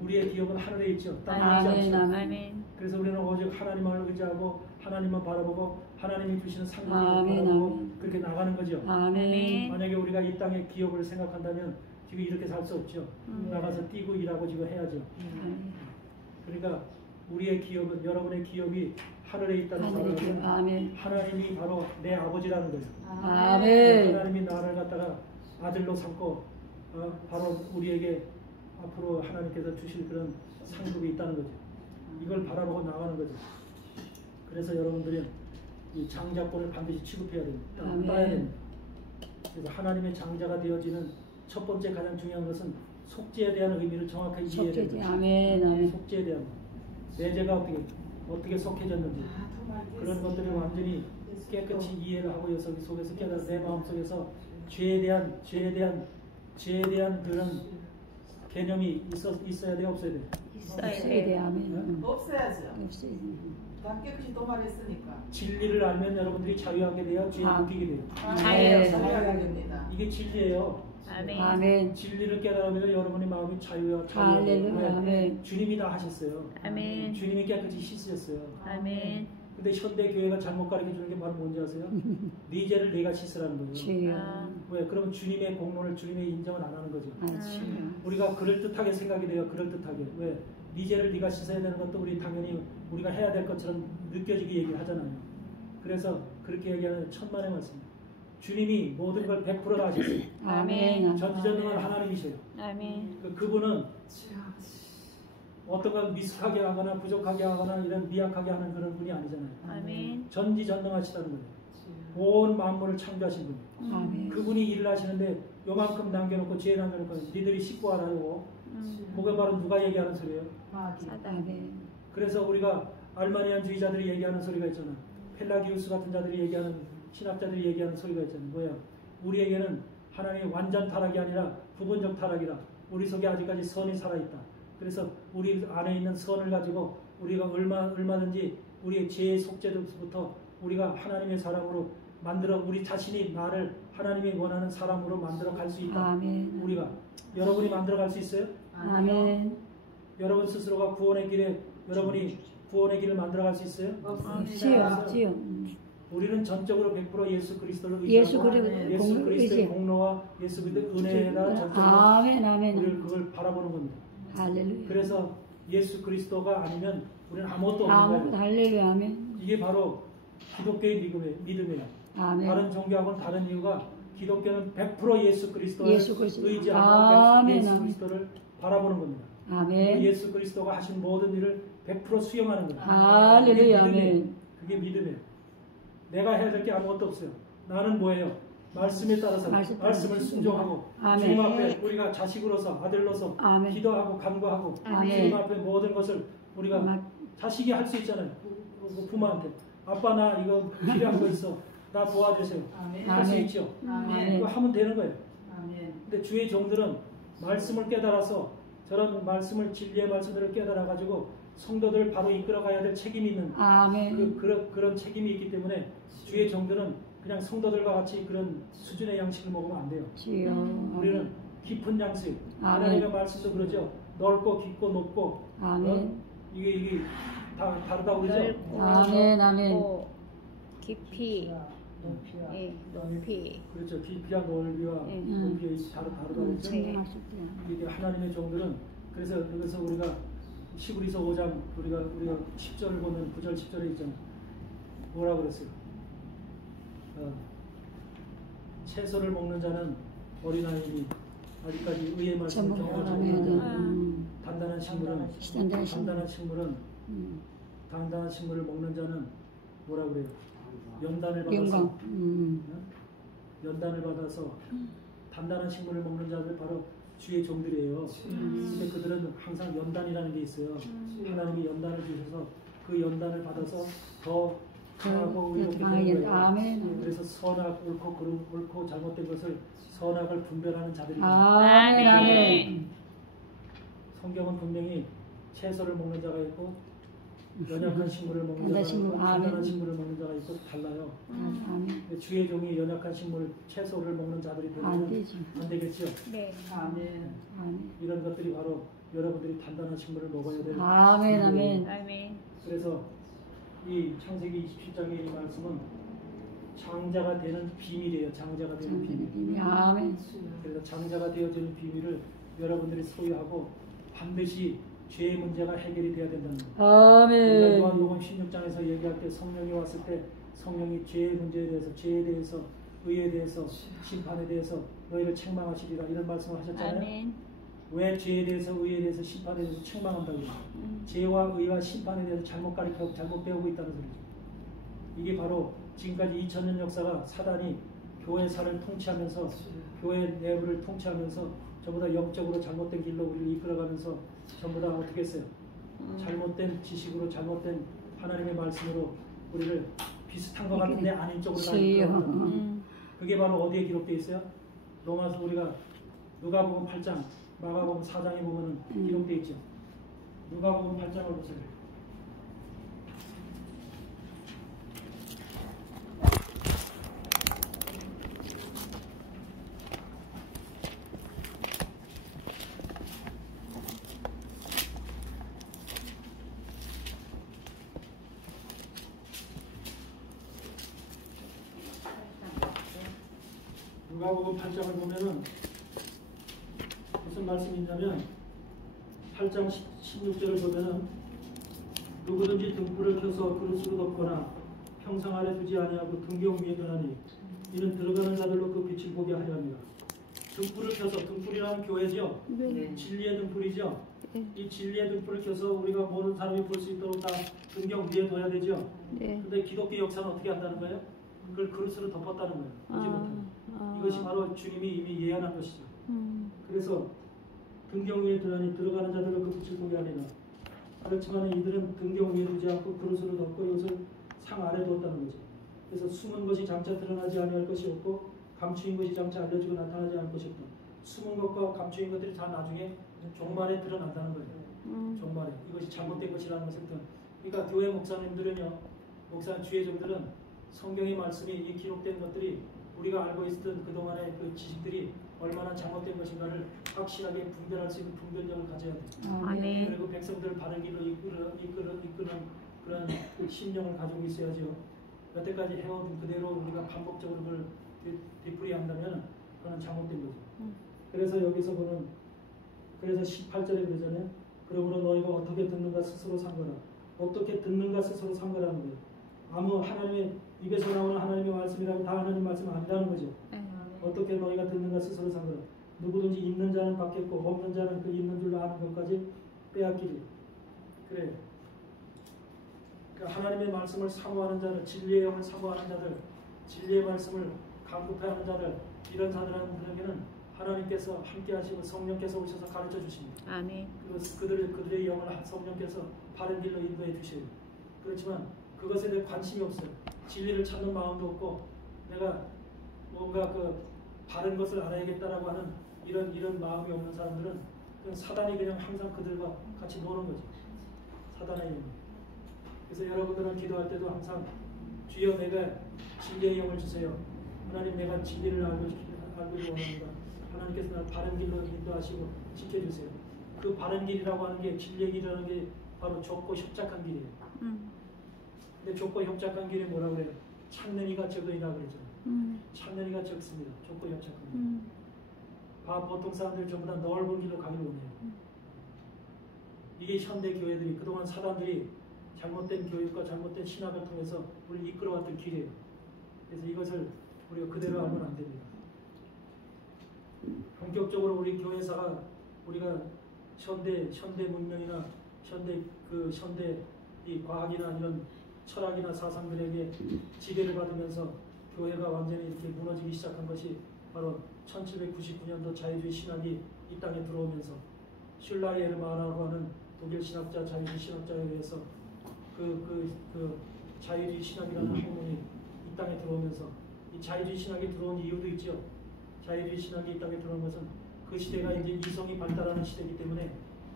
우리의 기업은 하늘에 있죠. 땅에 있지 않죠. 그래서 우리는 오직 하나님을 의지하고 하나님만 바라보고 하나님이 주시는 상급을 바라보고 그렇게 나가는 거죠. 만약에 우리가 이 땅의 기업을 생각한다면 지금 이렇게 살 수 없죠. 나가서 뛰고 일하고 지금 해야죠. 그러니까 우리의 기업은 여러분의 기업이 하늘에 있다는 사실은 하나님이 바로 내 아버지라는 거예요. 하나님이 나를 갖다가 아들로 삼고 바로 우리에게 앞으로 하나님께서 주실 그런 상급이 있다는 거죠. 이걸 바라보고 나가는 거죠. 그래서 여러분들은 이 장자권을 반드시 취급해야 됩니다. 따야 됩니다. 그래서 하나님의 장자가 되어지는 첫 번째 가장 중요한 것은 속죄에 대한 의미를 정확하게 이해해야 됩니다. 속죄에 대한 내 죄가 어떻게 속해졌는지 그런 것들을 완전히 깨끗이 이해를 하고 속에서 깨달아 내 마음 속에서 죄에 대한 그런 개념이 있어야 돼요, 없어야 돼요? 없어야죠. 다 깨끗이 도말했으니까. 진리를 알면 여러분들이 자유하게 돼요, 죄를 느끼게 돼요. 자유하게 됩니다. 이게 진리예요. 진리를 깨달으면 여러분의 마음이 자유하게 주님이 다 하셨어요. 주님이 깨끗이 씻으셨어요. 근데 현대 교회가 잘못 가르쳐 주는 게 바로 뭔지 아세요? 네 죄를 네가 씻으라는 거예요. 왜? 그러면 주님의 공로를 주님의 인정을 안 하는 거죠. 우리가 그럴듯하게 생각이 돼요. 그럴듯하게. 왜? 네 죄를 네가 씻어야 되는 것도 우리 당연히 우리가 해야 될 것처럼 느껴지게 얘기를 하잖아요. 그래서 그렇게 얘기하는 천만의 말씀입니다. 주님이 모든 걸 100%다 하셨어요. 아멘. 전지전능한 하나님이세요. 아멘. 그분은 어떤 걸 미숙하게 하거나 부족하게 하거나 이런 미약하게 하는 그런 분이 아니잖아요. 아멘. 전지전능하시다는 거예요. 온 만물을 창조하신 분이에요. 아멘. 그분이 일을 하시는데 요만큼 남겨놓고 죄 남겨놓고 니들이 씻고 하라고. 그게 바로 누가 얘기하는 소리예요? 사단. 아멘. 그래서 우리가 알마니안주의자들이 얘기하는 소리가 있잖아. 펠라기우스 같은 자들이 얘기하는 신학자들이 얘기하는 소리가 있잖아. 뭐야? 우리에게는 하나님의 완전 타락이 아니라 부분적 타락이라. 우리 속에 아직까지 선이 살아있다. 그래서 우리 안에 있는 선을 가지고 우리가 얼마든지 우리의 죄의 속죄부터 우리가 하나님의 사람으로 만들어 우리 자신이 나를 하나님이 원하는 사람으로 만들어 갈 수 있다. 아멘. 우리가 여러분이 만들어 갈 수 있어요? 아멘. 여러분 스스로가 구원의 길에 여러분이 구원의 길을 만들어 갈 수 있어요? 없지요. 없지요. 우리는 전적으로 100% 예수 그리스도를 예수 의지하고 그리스도 예수 그리스도의 의지. 공로와 예수 그리스도의 은혜에다 전적으로 아멘. 우리를 아멘. 그걸 바라보는 겁니다. 할렐루야. 그래서 예수 그리스도가 아니면 우리는 아무것도 없는 아멘. 거예요. 할렐루야. 아멘. 이게 바로 기독교의 믿음이에요. 아멘. 다른 종교하고는 다른 이유가 기독교는 100% 예수 그리스도를 예수 그리스도. 의지하고 아멘. 예수 그리스도를 바라보는 겁니다. 아멘. 예수 그리스도가 하신 모든 일을 100% 수용하는 거예요. 할렐루야. 그게 믿음이에요. 아멘. 그게 믿음이에요. 내가 해야 될 게 아무것도 없어요. 나는 뭐예요? 말씀에 따라서 말씀을 순종하고 아멘. 주님 앞에 우리가 자식으로서 아들로서 아멘. 기도하고 간구하고 아멘. 주님 앞에 모든 것을 우리가 아멘. 자식이 할 수 있잖아요. 부모한테 아빠 나 이거 필요한 거 있어. 나 도와주세요. 할 수 아멘. 있죠. 아멘. 그거 하면 되는 거예요. 아멘. 근데 주의 종들은 말씀을 깨달아서 저런 말씀을 진리의 말씀들을 깨달아 가지고 성도들을 바로 이끌어 가야 될 책임이 있는 아멘. 그런 책임이 있기 때문에 주의 종들은 그냥 성도들과 같이 그런 수준의 양식을 먹으면 안 돼요. 주여. 우리는 깊은 양식. 아멘. 하나님의 말씀도 그러죠. 넓고 깊고 높고 아멘. 이게 다 다르다고 그러죠. 넓고 아멘. 아멘. 높고 깊이 예, 높이 그렇죠. 깊이와 넓이와 예. 높이가 다르다고 그러죠. 성공하실 때. 이게 하나님의 종들은 그래서 우리가 시브리서 5장 우리가 10절을 보면 9절 10절에 있잖아요. 뭐라 그랬어요? 채소를 먹는 자는 어린아이니 아직까지 의의 말씀을 전부 경험하지 하나님의 못하고 단단한 식물은 단단한 식물을 먹는 자는 뭐라 그래요? 연단을 받아서 영광. 연단을 받아서 단단한 식물을 먹는 자들 바로 주의 종들이에요. 근데 그들은 항상 연단이라는 게 있어요. 하나님이 연단을 주셔서 그 연단을 받아서 더 강하고 의롭게 되는 거예요. 아멘. 그래서 선악, 옳고 잘못된 것을 선악을 분별하는 자들이에요. 아멘. 아멘. 성경은 분명히 채소를 먹는 자가 있고 연약한 식물을 먹는 단단한 자가 식물, 있고 아멘. 단단한 식물을 먹는 자가 있고 달라요. 아멘. 근데 주의 종이 연약한 식물, 채소를 먹는 자들이 안 되면 되지. 안 되겠죠. 네. 아멘. 아멘. 이런 것들이 바로 여러분들이 단단한 식물을 먹어야 되는 아멘. 아멘. 아멘. 그래서 이 창세기 27장의 이 말씀은 장자가 되는 비밀이에요. 장자가 되는 비밀. 아멘. 그래서 장자가 되어지는 비밀을 여러분들이 소유하고 반드시 죄의 문제가 해결이 돼야 된다는 거예요. 우리가 아멘. 요한복음 16장에서 얘기할 때 성령이 왔을 때 성령이 죄의 문제에 대해서 죄에 대해서 의에 대해서 심판에 대해서 너희를 책망하시리라 이런 말씀을 하셨잖아요. 아멘. 왜 죄에 대해서 의에 대해서 심판에 대해서 책망한다고 해요? 죄와 의와 심판에 대해서 잘못 가르치고 잘못 배우고 있다는 소리죠. 이게 바로 지금까지 2000년 역사가 사단이 교회사를 통치하면서 교회 내부를 통치하면서 전부 다 영적으로 잘못된 길로 우리를 이끌어가면서 전부 다 어떻게 했어요? 잘못된 지식으로 잘못된 하나님의 말씀으로 우리를 비슷한 것 같은데 아닌 쪽으로 다 이끌어간다. 그게 바로 어디에 기록되어 있어요? 로마서 우리가 누가복음 8장, 마가복음 4장에 보면은 기록되어 있죠. 누가복음 8장을 보세요. 누가복음 8장을 보면은 무슨 말씀이 있냐면 8장 16절을 보면은 누구든지 등불을 켜서 그릇으로 덮거나 평상 아래 두지 아니하고 등경 위에 두나니 이는 들어가는 자들로 그 빛을 보게 하려 합니다. 등불을 켜서, 등불이라는 교회죠. 네. 진리의 등불이죠. 네. 이 진리의 등불을 켜서 우리가 모든 사람이 볼 수 있도록 다 등경 위에 둬야 되죠. 네. 근데 기독교 역사는 어떻게 한다는 거예요? 그걸 그릇으로 덮었다는 거예요. 이제부터. 이것이 바로 주님이 이미 예언한 것이죠. 그래서 등경 위에 두나니 들어가는 자들로 그 빛을 보게 하리라. 그렇지만 이들은 등경 위에 두지 않고 그릇으로 덮고 이것을 상 아래 두었다는 거죠. 그래서 숨은 것이 장차 드러나지 아니할 것이 없고 감추인 것이 장차 알려지고 나타나지 않을 것이 없다. 숨은 것과 감추인 것들이 다 나중에 종말에 드러난다는 거예요. 종말에 이것이 잘못된 것이라는 것을 그러니까 교회 목사님들은요, 목사 주의종들은 성경의 말씀이 이 기록된 것들이 우리가 알고 있었던 그동안의 그 지식들이 얼마나 잘못된 것인가를 확실하게 분별할 수 있는 분별력을 가져야 돼요. 아멘. 그리고 백성들을 바른 길로 이끄는 그런 그 심령을 가지고 있어야죠. 여태까지 해온 그대로 우리가 반복적으로 그걸 되풀이한다면 그건 잘못된 거죠. 그래서 여기서 보는 그래서 18절에 그러잖아요. 그러므로 너희가 어떻게 듣는가 스스로 삼거라. 어떻게 듣는가 스스로 삼거라는 거예요. 아무 하나님의 입에서 나오는 하나님의 말씀이라고 다 하나님 말씀 아니라는 거죠. 어떻게 너희가 듣는가 스스로 삼거라. 누구든지 있는 자는 받겠고 없는 자는 그 있는 줄로 아는 것까지 빼앗기리. 그래요. 그러니까 하나님의 말씀을 사모하는 자들, 진리의 영을 사모하는 자들, 진리의 말씀을 간구해하는 자들, 이런 자들한테는 하나님께서 함께하시고 성령께서 오셔서 가르쳐 주십니다. 아멘. 그리고 그들의 영을 성령께서 바른 길로 인도해 주셔요. 그렇지만 그것에 대해 관심이 없어요. 진리를 찾는 마음도 없고 내가 뭔가 그 바른 것을 알아야겠다라고 하는 이런 마음이 없는 사람들은 그냥 사단이 그냥 항상 그들과 같이 노는 거죠. 사단의 영. 그래서 여러분들은 기도할 때도 항상 주여 내가 진리의 영을 주세요. 하나님 내가 진리를 알기 원합니다. 하나님께서 나를 바른 길로 인도하시고 지켜주세요. 그 바른 길이라고 하는 게 진리의 길이라는 게 바로 좁고 협착한 길이에요. 근데 좁고 협착한 길이 뭐라고 그래요? 찾는 이가 적으리라 그러죠. 찾는 이가 적습니다. 좁고 협착한 길. 보통 사람들이 전부 다 넓은 길로 가기를 원해요. 이게 현대 교회들이 그동안 사단들이 잘못된 교육과 잘못된 신학을 통해서 우리를 이끌어왔던 길이에요. 그래서 이것을 우리가 그대로 하면 안 됩니다. 본격적으로 우리 교회사가 우리가 현대 문명이나 현대 이 과학이나 이런 철학이나 사상들에게 지배를 받으면서 교회가 완전히 이렇게 무너지기 시작한 것이 바로 1799년도 자유주의 신학이 이 땅에 들어오면서 슐라이에르마라고 하는 독일 신학자, 자유주의 신학자에 의해서 그 자유주의 신학이라는 학문이 이 땅에 들어오면서 이 자유주의 신학이 들어온 이유도 있죠. 자유주의 신학이 이 땅에 들어온 것은 그 시대가 이제 이성이 발달하는 시대이기 때문에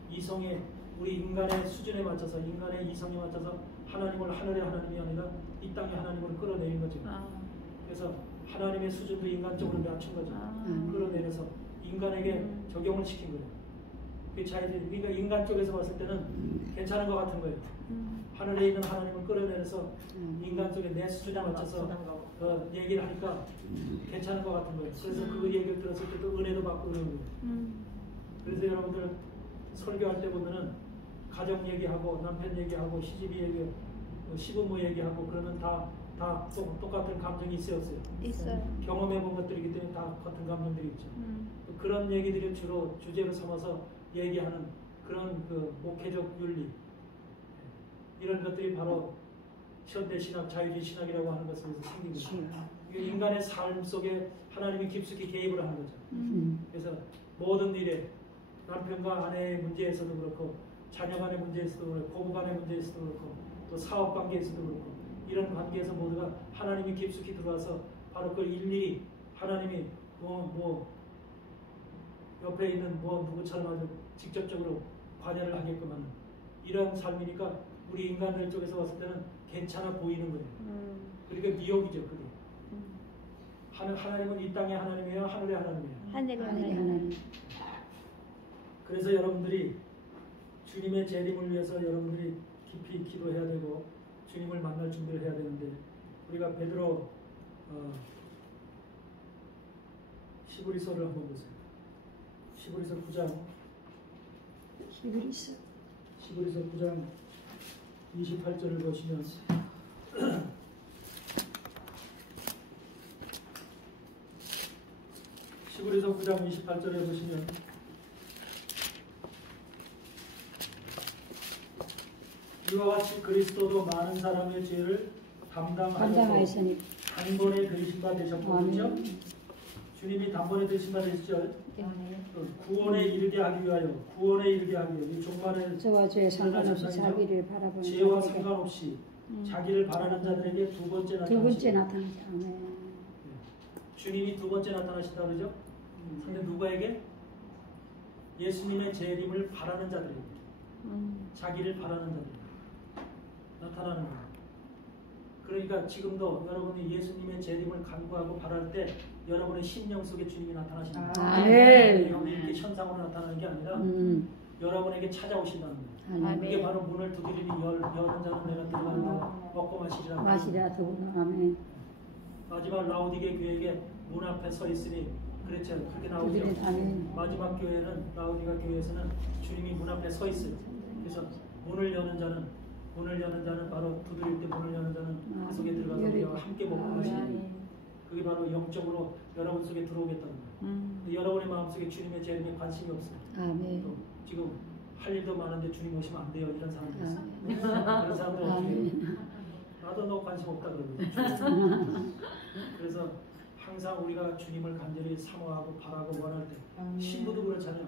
이성의 우리 인간의 수준에 맞춰서 인간의 이성에 맞춰서 하나님을 하늘의 하나님이 아니라 이 땅의 하나님으로 끌어내린 거죠. 그래서 하나님의 수준도 인간적으로 낮춘 거죠. 끌어내려서 인간에게 적용을 시킨 거예요. 그 자유주의, 그러니까 인간 쪽에서 봤을 때는 괜찮은 것 같은 거예요. 하늘에 있는 하나님을 끌어내려서 인간 쪽에 내 수준에 맞춰서 얘기를 하니까 괜찮은 것 같은 거예요. 그래서 그 얘기를 들었을 때도 은혜도 받고 그러는 거예요. 그래서 여러분들 설교할 때 보면은 가정 얘기하고 남편 얘기하고 시집이 얘기, 시부모 얘기하고 그러면 다 똑같은 감정이 있어요, 없어요? 있어요. 경험해본 것들이기 때문에 다 같은 감정들이 있죠. 그런 얘기들이 주로 주제로 삼아서 얘기하는 그런 그 목회적 윤리, 이런 것들이 바로 현대 신학, 자유주의 신학이라고 하는 것에서 생긴 거죠. 인간의 삶 속에 하나님이 깊숙이 개입을 하는 거죠. 그래서 모든 일에 남편과 아내의 문제에서도 그렇고 자녀 간의 문제에서도 그렇고 고부 간의 문제에서도 그렇고 또 사업 관계에서도 그렇고 이런 관계에서 모두가 하나님이 깊숙이 들어와서 바로 그 일일이 하나님이 옆에 있는 누구처럼 아주 직접적으로 관여를 하게끔 하는 이런 삶이니까 우리 인간들 쪽에서 봤을 때는 괜찮아 보이는 거예요. 그러니까 미혹이죠, 그게. 하나님은 이 땅의 하나님이에요, 하늘의 하나님이에요. 하늘의 하나님. 그래서 여러분들이 주님의 재림을 위해서 여러분들이 깊이 기도해야 되고 주님을 만날 준비를 해야 되는데 우리가 베드로 시브리서를 한번 보세요. 시브리서 9장 시브리서 9장 28절을 보시면 고린도전서 9장 28절에 보시면 이와 같이 그리스도도 많은 사람의 죄를 감당하였으니 단번에 되신 바 되셨고 그렇죠? 아멘. 주님이 단번에 되신 바 되시죠? 네. 구원에 이르게 하기 위하여 구원에 이르게 하기 위하여 이 종말에 저와 죄에 상관없이 자기를 바라보는 죄와 자들에게 상관없이 자기를 바라는 자들에게 두 번째 두 번째 나타나시다. 나타났다. 아멘. 주님이 두 번째 나타나신다 그러죠? 근데 누구에게? 예수님의 재림을 바라는 자들에게 자기를 바라는 자들에게 나타나는 거예요. 그러니까 지금도 여러분이 예수님의 재림을 간구하고 바랄 때 여러분의 심령 속에 주님이 나타나십니다. 아멘. 이렇게 현상으로 나타나는 게 아니라 여러분에게 찾아오신다는 거예요. 아멘. 그게 바로 문을 두드리니 여는 자는 내가 들어간다 먹고 마시리라. 마시라 두고 아멘. 마지막 라우디게 교회에게 문 앞에 서 있으니 그렇죠. 그렇게 나오죠. 두드린 아멘. 마지막 교회는 라우디가 교회에서는 주님이 문 앞에 서 있어요. 그래서 문을 여는 자는 바로 두드릴 때 문을 여는 자는 그 속에 들어가서 우리와 함께 먹고 마시는 그게 바로 영적으로 여러분 속에 들어오겠다는 거예요. 여러분의 마음속에 주님의 재림에 관심이 없어요. 아멘. 또 지금 할 일도 많은데 주님 오시면 안 돼요. 이런 사람들 있어요. 그런 사람들 어떻게 해요? 나도 너 관심 없다 그러거든요. 그래서 항상 우리가 주님을 간절히 사모하고 바라고 원할 때 신부도 그렇잖아요.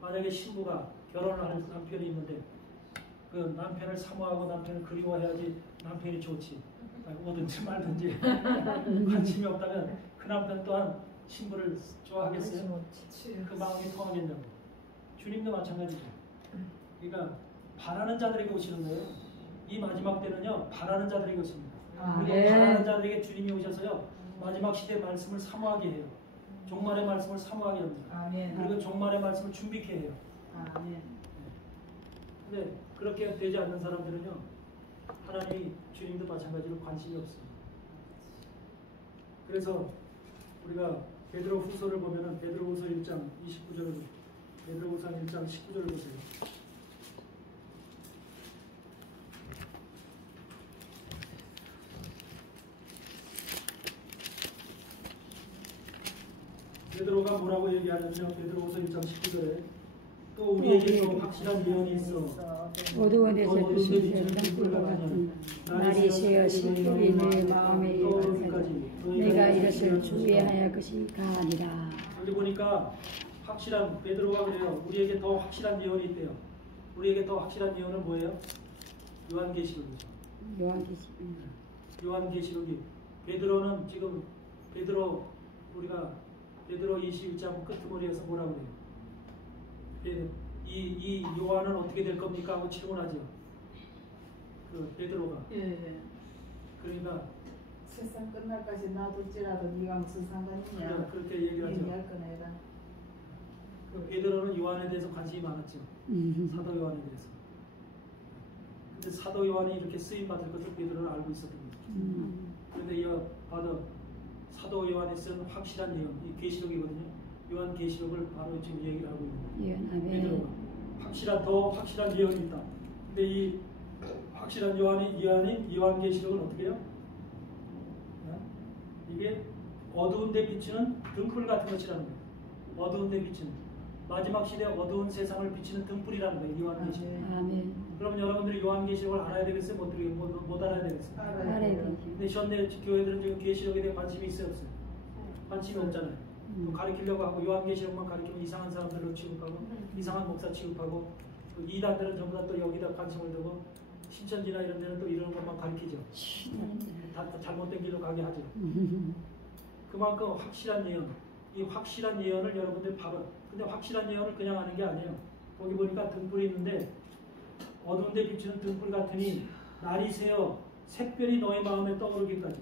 만약에 신부가 결혼을 하는 남편이 있는데 그 남편을 사모하고 남편을 그리워해야지 남편이 좋지. 오든지 말든지 관심이 없다면 그 남편 또한 신부를 좋아하겠어요? 그 마음이 통하겠냐고. 주님도 마찬가지죠. 그러니까 바라는 자들에게 오시는 거예요. 이 마지막 때는요 바라는 자들에게 오십니다. 그리고 바라는 자들에게 주님이 오셔서요 마지막 시대의 말씀을 사모하게 해요. 종말의 말씀을 사모하게 합니다. 아멘. 그리고 종말의 말씀을 준비케 해요. 아멘. 근데 그렇게 되지 않는 사람들은요 하나님이 주님도 마찬가지로 관심이 없어요. 그래서 우리가 베드로 후서를 보면은 베드로 후서 1장 29절을 베드로 후서 1장 19절을 보세요. 베드로가 뭐라고 얘기하냐면요. 베드로후서 1장 19절에 또 우리에게 또 확실한 예언이 있어. 어두원에서 빛이 등불과 같은 날이 새어 시들이 내 마음에 이르거든 내가 이것을 준비하여 것이 가아니라. 여기 보니까 확실한 베드로가 그래요. 우리에게 더 확실한 예언이 있대요. 우리에게 더 확실한 예언은 뭐예요? 요한계시록이죠. 요한계시록이 베드로는 지금 우리가 베드로 21장 끄트머리에서 뭐라고 그래요? 이 요한은 어떻게 될 겁니까? 하고 질문하죠. 그 베드로가. 예. 그러니까 세상 끝날까지 놔둘지라도 네가 무슨 상관이냐. 그렇게 얘기를 하죠. 얘기할 거네라. 그 베드로는 요한에 대해서 관심이 많았죠. 사도 요한에 대해서. 근데 사도 요한이 이렇게 쓰임 받을 것을 베드로는 알고 있었던 거죠. 그런데 바로 사도 요한이 쓴 확실한 예언, 이 계시록이거든요. 요한 계시록을 바로 지금 얘기를 하고 있는 거예요. 베드로가 더 확실한 예언이 있다. 근데 이 확실한 요한 계시록은 어떻게 해요? 이게 어두운 데 비치는 등불 같은 것이라는 거예요. 어두운 데 비치는 마지막 시대 어두운 세상을 비치는 등불이라는 거예요. 요한 계시록. 아멘. 그럼 여러분들이 요한 계시록을 알아야 되겠어요? 못 알아야 되겠어요? 알아야 되죠. 근데 현대 교회들은 지금 계시록에 대해 관심이 있어요, 없어요? 관심이 없잖아요. 또 가르치려고 하고 요한계시록만 가르치면 이상한 사람들로 취급하고 이상한 목사 취급하고 또 이단들은 전부 다 또 여기다 관심을 두고 신천지나 이런 데는 또 이런 것만 가르치죠. 다 잘못된 길로 가게 하죠. 그만큼 확실한 예언, 이 확실한 예언을 여러분들 바로 근데 확실한 예언을 그냥 하는 게 아니에요. 거기 보니까 등불이 있는데 어두운 데 비추는 등불 같으니 날이 새어 샛별이 너희 마음에 떠오르기까지.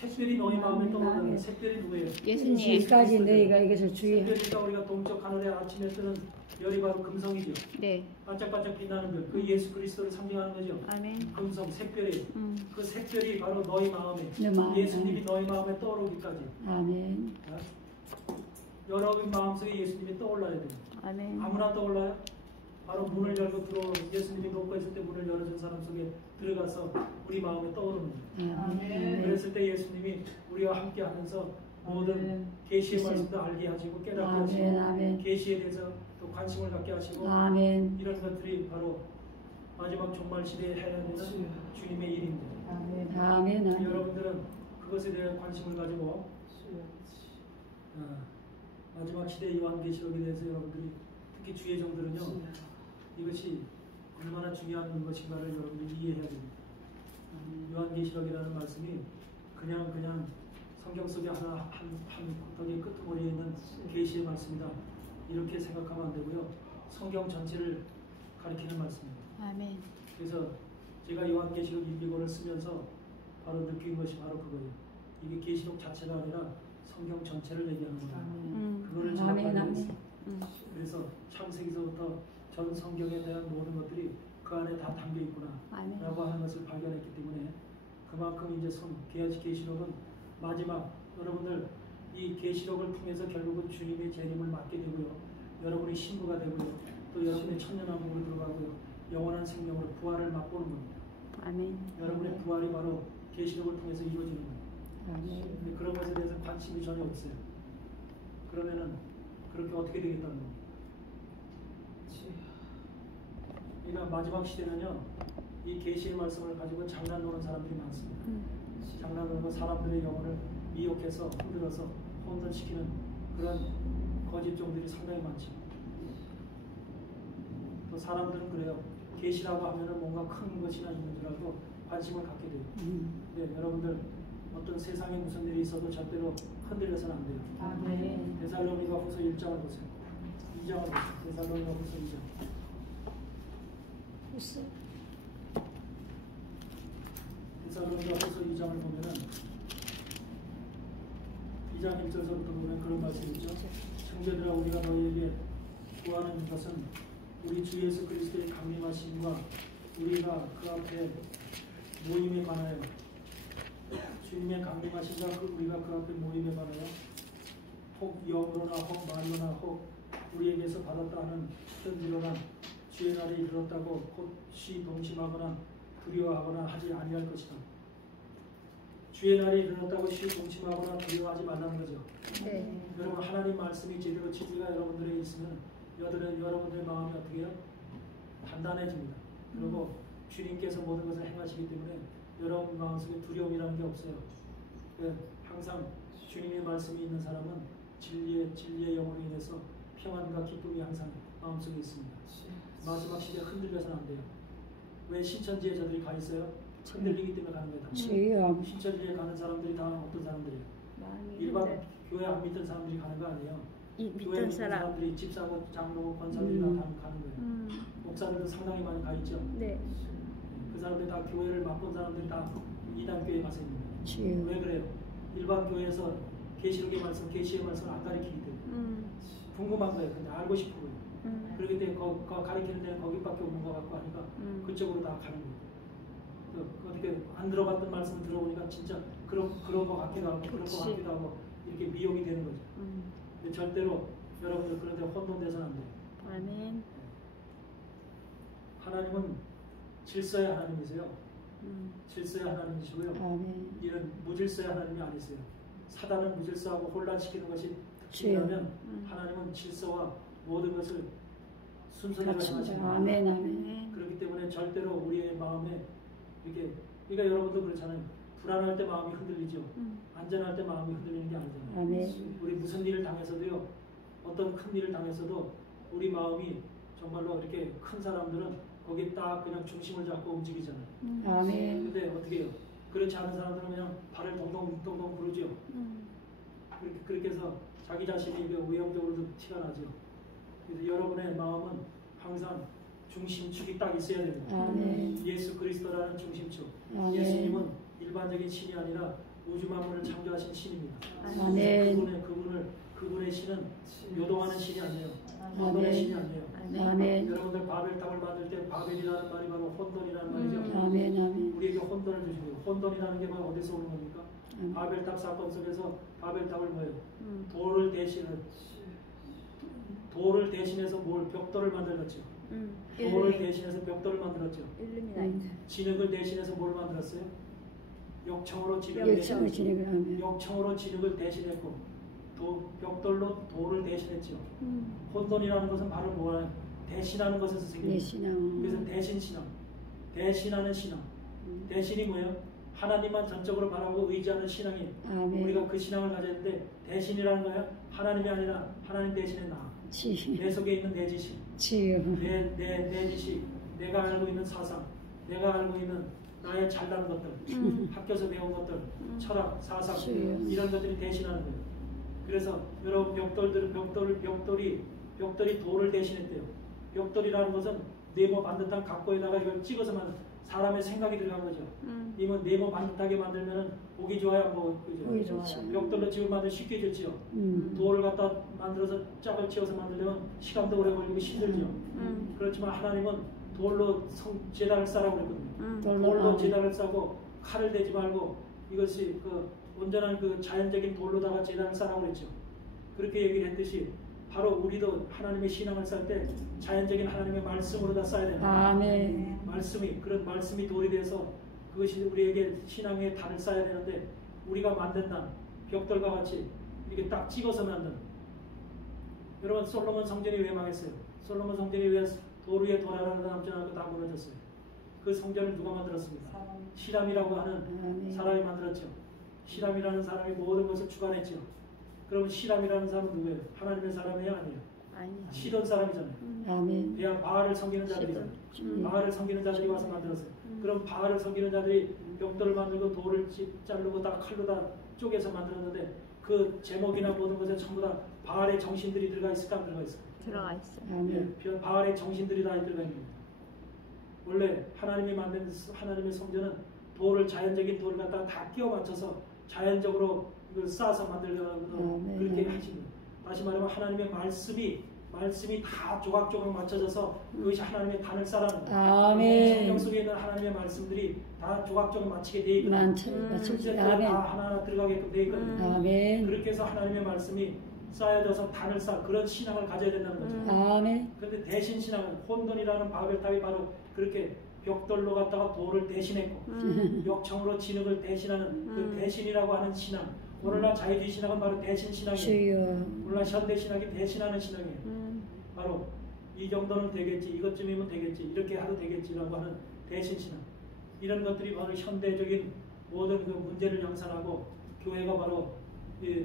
샛별이 너희 마음에 떠오르는 샛별이 누구예요? 예수님. 지금까지 너희가 이것을 주의하라. 샛별이니까 우리가 동쪽 하늘에 아침에 뜨는 별이 바로 금성이죠. 네. 반짝반짝 빛나는 별. 그 예수 그리스도를 상징하는 거죠. 아멘. 금성, 샛별이. 그 샛별이 바로 너희 마음에 내 마음에. 예수님이 너희 마음에 떠오르기까지. 아멘. 여러분 마음속에 예수님이 떠올라야 돼요. 아멘. 아무나 떠올라요? 바로 문을 열고 예수님이 놓고 있을 때 문을 열어준 사람 속에 들어가서 우리 마음에 떠오르는 거예요. 아멘. 그랬을 때 예수님이 우리와 함께 하면서 모든 계시의 말씀도 알게 하시고 깨닫게 하시고 계시에 대해서 또 관심을 갖게 하시고 이런 것들이 바로 마지막 종말 시대에 해야 되는 주님의 일입니다. 여러분들은 그것에 대한 관심을 가지고 마지막 시대 요한계시록에 대해서 여러분들이 특히 주의 종들은요 이것이 얼마나 중요한 것인가를 여러분들이 이해해야 됩니다. 요한계시록이라는 말씀이 그냥 성경 속에 한 구석의 끄트머리에 있는 계시의 말씀이다 이렇게 생각하면 안 되고요. 성경 전체를 가리키는 말씀입니다. 아멘. 그래서 제가 요한계시록 1기권을 쓰면서 바로 느낀 것이 바로 그거예요. 이게 계시록 자체가 아니라 성경 전체를 얘기하는 거예요. 그거를 제가 발견했어요. 그래서 창세기서부터 전 성경에 대한 모든 것들이 그 안에 다 담겨 있구나 라고 하는 것을 발견했기 때문에 그만큼 이제 계시록은 마지막 여러분들 이 계시록을 통해서 결국은 주님의 재림을 맞게 되고요. 여러분의 신부가 되고요. 또 여러분의 천년왕국으로 들어가고요. 영원한 생명으로 부활을 맛보는 겁니다. 아멘. 여러분의 부활이 바로 계시록을 통해서 이루어지는 겁니다. 근데 그런 것에 대해서 관심이 전혀 없어요. 그러면은 그렇게 어떻게 되겠다는 겁니다. 그러니까 마지막 시대는요 이 계시의 말씀을 가지고 장난노는 사람들이 많습니다. 장난으로 사람들의 영혼을 미혹해서 흔들어서 혼돈시키는 그런 거짓 종들이 상당히 많죠. 또 사람들은 그래요. 계시라고 하면은 뭔가 큰 것이나 있는 줄 알고 관심을 갖게 돼요. 네, 여러분들 어떤 세상에 무슨 일이 있어도 절대로 흔들려서는 안 돼요. 데살로니가 후서 1장을 보세요. 2장을 보세요. 데살로니가 후서 2장. 데살로니가 후서 2장을 보면은 2장 1절서부터 보면 그런 말씀이 있죠. 형제들아 우리가 너희에게 구하는 것은 우리 주 예수 그리스도의 강림하심과 우리가 그 앞에 모임에 관하여 주님의 강림하심과 우리가 그 앞에 모임에 관하여 혹 영으로나 혹 말로나 혹 우리에게서 받았다 하는 편지로나 주의 날이 이르렀다고 곧 시동심하거나 두려워하거나 하지 아니할 것이다. 주의 날이 이르렀다고 시동심하거나 두려워하지 말라는 거죠. 네. 여러분 하나님 말씀이 제대로 진리가 여러분들에게 있으면 여러분들의 마음이 어떻게 해요? 단단해집니다. 그리고 주님께서 모든 것을 행하시기 때문에 여러분 마음속에 두려움이라는 게 없어요. 항상 주님의 말씀이 있는 사람은 진리의 영으로 인해서 평안과 기쁨이 항상 마음속에 있습니다. 마지막 시대에 흔들려서는 안 돼요. 왜 신천지에 저들이 가 있어요? 흔들리기 때문에 가는 거예요. 신천지에 가는 사람들이 다 어떤 사람들이에요? 일반 교회 안 믿던 사람들이 가는 거 아니에요. 교회 믿는 사람들이 집사고 장로고 권사들이 다 가는 거예요. 목사들도 상당히 많이 가 있죠. 네. 그 사람들이 다 교회를 맛본 사람들이 다 이단 교회에 가서 있는 거예요. 왜 그래요? 일반 교회에서 계시록의 말씀, 계시의 말씀을 안 가르치기 때문에 궁금한 거예요. 근데 알고 싶은 거예요. 그렇기 때문에 가르치는 데는 거기밖에 없는 것 같고 하니까 그쪽으로 다 가는 거예요. 어떻게 안 들어봤던 말씀을 들어보니까 진짜 그런 것 같기도 하고 그런 것 같기도 하고 이렇게 미혹이 되는 거죠. 근데 절대로 여러분들 그런 데 혼돈돼서는 안 돼요. 아멘. 하나님은 질서의 하나님이세요. 질서의 하나님이시고요. 이런 무질서의 하나님이 아니세요. 사단은 무질서하고 혼란시키는 것이 특징이라면 하나님은 질서와 모든 것을 순서대로 행하십니다. 그렇기 때문에 절대로 우리의 마음에 이렇게 그러니까 여러분도 그렇잖아요. 불안할 때 마음이 흔들리죠. 안전할 때 마음이 흔들리는 게 아니잖아요. 우리 무슨 일을 당해서도요. 어떤 큰 일을 당해서도 우리 마음이 정말로 이렇게 큰 사람들은 거기에 딱 그냥 중심을 잡고 움직이잖아요. 근데 어떻게 해요? 그렇지 않은 사람들은 그냥 발을 동동 구르죠. 그렇게 해서 자기 자신이 외형적으로도 티가 나죠. 그래서 여러분의 마음은 항상 중심축이 딱 있어야 됩니다. 예수 그리스도라는 중심축. 예수님은 일반적인 신이 아니라 우주 만물을 창조하신 신입니다. 그분의 신은 요동하는 신이 아니에요. 혼돈의 신이 아니에요. 여러분들 바벨탑을 만들 때 바벨이라는 말이 바로 혼돈이라는 말이죠. 우리에게 혼돈을 주시고요. 혼돈이라는 게 바로 어디서 오는 겁니까? 바벨탑 사건 속에서 바벨탑을 뭐예요? 돌을 대신해서 벽돌을 만들었죠. 돌을 대신해서 벽돌을 만들었죠. 진흙을 대신해서 뭘 만들었어요? 역청으로 진흙을 역청으로 진흙을 하며 역청으로 진흙을 대신했고 벽돌로 돌을 대신했죠. 혼돈이라는 것은 바로 뭐냐? 대신하는 것에서 생깁니다. 대신하고 그래서 대신신앙, 대신하는 신앙. 대신이 뭐예요? 하나님만 전적으로 바라보고 의지하는 신앙이 아멘. 우리가 그 신앙을 가져야 되는데 대신이라는 거예요. 하나님이 아니라 하나님 대신에 나. 내 속에 있는 내 지식, 내 지식, 내가 알고 있는 사상, 내가 알고 있는 나의 잘난 것들, 학교에서 배운 것들, 철학, 사상 이런 것들이 대신하는 거예요. 그래서 여러분 벽돌이 돌을 대신했대요. 벽돌이라는 것은 네모 반듯한 각고에다가 이걸 찍어서만 사람의 생각이 들어간 거죠. 이건 네모 반듯하게 만들면은 보기 좋아요, 뭐 그죠? 벽돌로 집을 만들면 쉽게 짓지요. 돌을 갖다 만들어서 짝을 지어서 만들려면 시간도 오래 걸리고 힘들죠. 그렇지만 하나님은 돌로 제단을 쌓라고 그랬거든요. 돌로 제단을 쌓고 칼을 대지 말고 이것이 그 온전한 그 자연적인 돌로다가 제단을 쌓라고 그랬죠. 그렇게 얘기를 했듯이 바로 우리도 하나님의 신앙을 쌓을 때 자연적인 하나님의 말씀으로 다 쌓아야 됩니다. 아멘. 그런 말씀이 돌이 돼서 그것이 우리에게 신앙의 단을 쌓아야 되는데 우리가 만든 단 벽돌과 같이 이렇게 딱 찍어서 만든. 여러분 솔로몬 성전이 왜 망했어요? 솔로몬 성전이 왜 돌 위에 돌 하나 남지 않고 다 무너졌어요? 그 성전을 누가 만들었습니까? 시람이라고 하는 사람이 만들었죠. 시람이라는 사람이 모든 것을 주관했죠. 그러면 시람이라는 사람은 누구예요? 하나님의 사람이에요? 아니에요? 시돈 사람이잖아요. 아멘. 바알을 섬기는 자들이잖아요. 바알을 섬기는 자들이 와서 만들었어요. 그럼 바알을 섬기는 자들이 벽돌을 만들고 돌을 자르고 다 칼로 다 쪼개서 만들었는데 그 제목이나 모든 것에 전부 다 바알의 정신들이 들어가 있을까 안 들어가 있을까? 들어가 있어요. 예, 바알의 정신들이 다 들어가 있는 거예요. 원래 하나님이 만든 하나님의 성전은 돌을 자연적인 돌을 갖다가 다 끼워 맞춰서 자연적으로 이걸 쌓아서 만들려고 그렇게 하신 거예요. 다시 말하면 하나님의 말씀이 다 조각조각 맞춰져서 그것이 하나님의 단을 쌓아라는 거예요. 아멘. 성경 속에 있는 하나님의 말씀들이 다 조각조각 맞추게 돼 있거든요. 다 하나하나 들어가게끔 돼 있거든요. 아멘. 그렇게 해서 하나님의 말씀이 쌓여져서 단을 쌓아 그런 신앙을 가져야 된다는 거죠. 아멘. 그런데 대신 신앙은 혼돈이라는 바벨탑이 바로 그렇게 벽돌로 갖다가 돌을 대신했고 역청으로 진흙을 대신하는 그 대신이라고 하는 신앙. 오늘날 자유주의 신앙은 바로 대신 신앙이에요. 오늘날 현대 신학이 대신하는 신앙이에요. 바로 이 정도는 되겠지, 이것쯤이면 되겠지, 이렇게 해도 되겠지라고 하는 대신 신앙. 이런 것들이 바로 현대적인 모든 그 문제를 양산하고 교회가 바로 이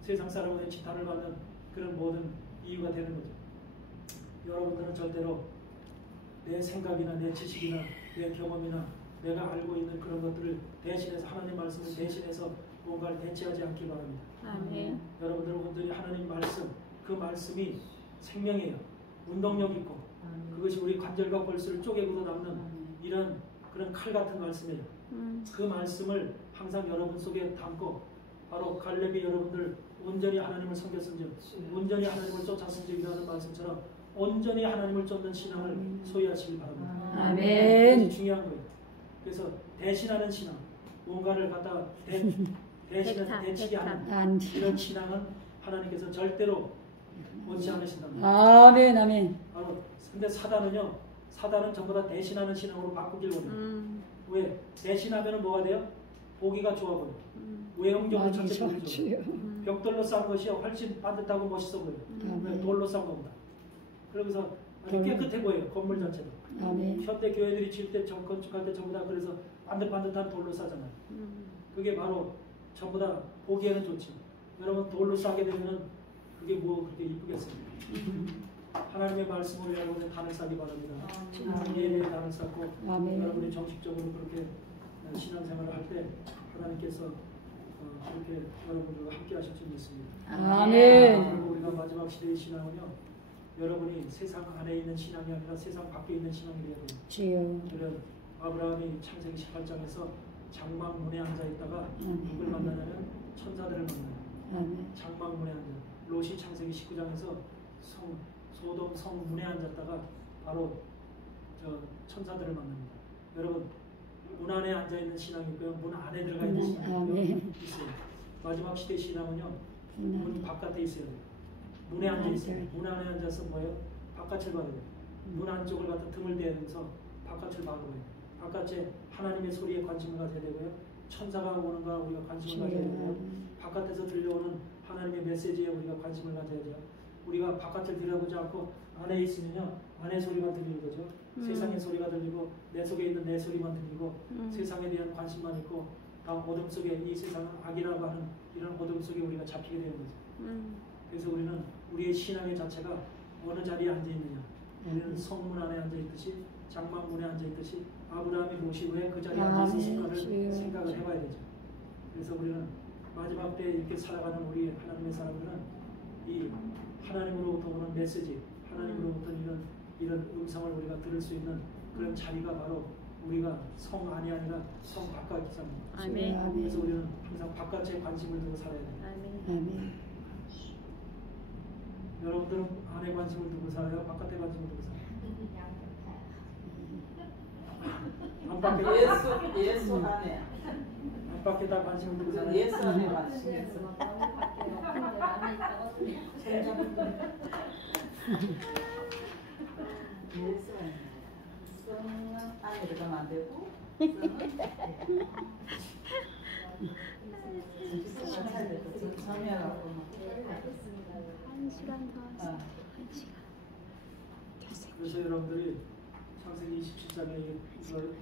세상 사람의 지탄을 받는 그런 모든 이유가 되는 거죠. 여러분들은 절대로 내 생각이나 내 지식이나 내 경험이나 내가 알고 있는 그런 것들을 대신해서 하나님 말씀을 대신해서 뭔가를 대체하지 않기 바랍니다. 아멘. 여러분들은 온전히 하나님 말씀, 그 말씀이 생명이에요. 운동력 있고 그것이 우리 관절과 골수를 쪼개고도 남는 이런 그런 칼 같은 말씀이에요. 그 말씀을 항상 여러분 속에 담고 바로 갈렙이 여러분들 온전히 하나님을 섬겼은즉 온전히 하나님을 쫓았은즉이라는 말씀처럼 온전히 하나님을 쫓는 신앙을 소유하시기 바랍니다. 아멘. 그것이 중요한 거예요. 그래서 대신하는 신앙, 뭔가를 갖다 대치게 하는 이런 신앙은 하나님께서 절대로 원치 않으신답니다. 아멘. 아멘. 근데 사단은 전부 다 대신하는 신앙으로 바꾸길 원해요. 왜? 대신하면 뭐가 돼요? 보기가 좋아 보여요. 외형적으로 전체 보기 좋아요. 벽돌로 쌓은 것이 훨씬 반듯하고 멋있어 보여요. 돌로 쌓은 것보다. 그러면서 아주 깨끗해 보여요. 건물 자체도. 현대 교회들이 질 때 건축할 때 전부 다 그래서 반듯반듯한 돌로 쌓잖아요. 그게 바로 전부 다 보기에는 좋죠. 여러분 돌로 쌓게 되면은 그게 뭐 그렇게 이쁘겠어요. 하나님의 말씀으로 여러분의 단을 쌓기 바랍니다. 예배의 단을 쌓고 여러분이 정식적으로 그렇게 신앙생활을 할 때 하나님께서 그렇게 여러분들과 함께 하실 줄 믿습니다. 아멘. 그리고 우리가 마지막 시대의 신앙은요, 여러분이 세상 안에 있는 신앙이 아니라 세상 밖에 있는 신앙이 되어야 돼요. 그런 아브라함이 창세기 18장에서 장막문에 앉아 있다가 누굴 만나냐면 천사들을 만나요. 장막문에 앉아. 롯이 창세기 19장에서 소돔 성 문에 앉았다가 바로 천사들을 만납니다. 여러분 문 안에 앉아 있는 신앙이 있고요, 문 안에 들어가 있는 신앙이 있어요. 마지막 시대 신앙은요, 문 바깥에 있어요. 문에 앉아 있어요. 문 안에 앉아서 뭐예요? 바깥을 봐요. 문 안쪽을 갖다 등을 대면서 바깥을 바라봐요. 바깥에 하나님의 소리에 관심을 가져야 되고요. 천사가 오는가 우리가 관심을 가져야 되고요. 바깥에서 들려오는 하나님의 메시지에 우리가 관심을 가져야죠. 우리가 바깥을 들여다보지 않고 안에 있으면요, 안의 소리만 들리는 거죠. 세상의 소리가 들리고 내 속에 있는 내 소리만 들리고 세상에 대한 관심만 있고 다 어둠 속에 이 세상은 악이라고 하는 이런 어둠 속에 우리가 잡히게 되는 거죠. 그래서 우리는 우리의 신앙의 자체가 어느 자리에 앉아 있느냐. 우리는 성문 안에 앉아 있듯이 장막문에 앉아 있듯이 아브라함이 모시고 왜 그 자리에 앉아 있었을까를 생각을 해봐야 되죠. 그래서 우리는 마지막 때에 이렇게 살아가는 우리 하나님의 사람들은 이 하나님으로부터 오는 메시지, 하나님으로부터 이런 음성을 우리가 들을 수 있는 그런 자리가 바로 우리가 성 안이 아니라 성 바깥 기사입니다. 아멘. 그래서 우리는 항상 바깥에 관심을 두고 살아야 돼요. 아멘. 여러분들은 안에 관심을 두고 살아요? 바깥에 관심을 두고 살아요? 안팎에 예수 안에 안팎에다 관심을 두고 살아요? 예수 안에 관심 예수 안에 성은 안에 들어가면 안 되고 성명하고 1시간 더 하세요. 1시간. 그래서 여러분들이 창세기 27장에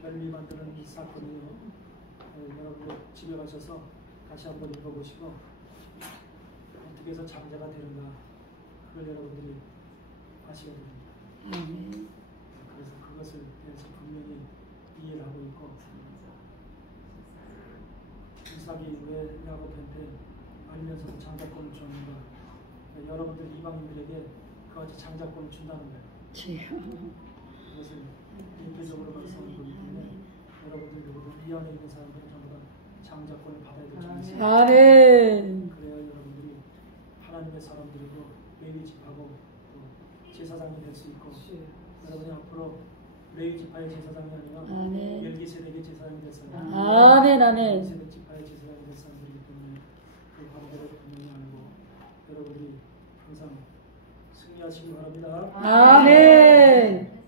별미 만드는 이 사건이요, 여러분들 집에 가셔서 다시 한번 읽어보시고 어떻게 해서 장자가 되는가 그걸 여러분들이 아시게 됩니다. 그래서 그것을 대해서 분명히 이해를 하고 있고 이삭이 왜 야곱한테 알면서도 장자권을 줬는가, 여러분들 이방인들에게 그같이 장자권을 준다는 거예요. 그것을 인표적으로 말씀하는 거기 때문에 여러분들 누구든 이 안에 있는 사람들은 전부 다 장자권을 받아야 될 줄을 믿습니다. 아멘. 그래야 여러분들이 하나님의 사람들이고 레위 지파고 또 제사장이 될 수 있고 여러분이 앞으로 레위 지파의 제사장이 아니라 아멘. 멜기세덱의 제사장이 될 사람, 아멘. 아멘. 멜기세덱 지파의 제사장이 될 사람들이기 때문에 그 관계를 분명히 알고 여러분들이 항상 승리하시기 바랍니다. 아멘.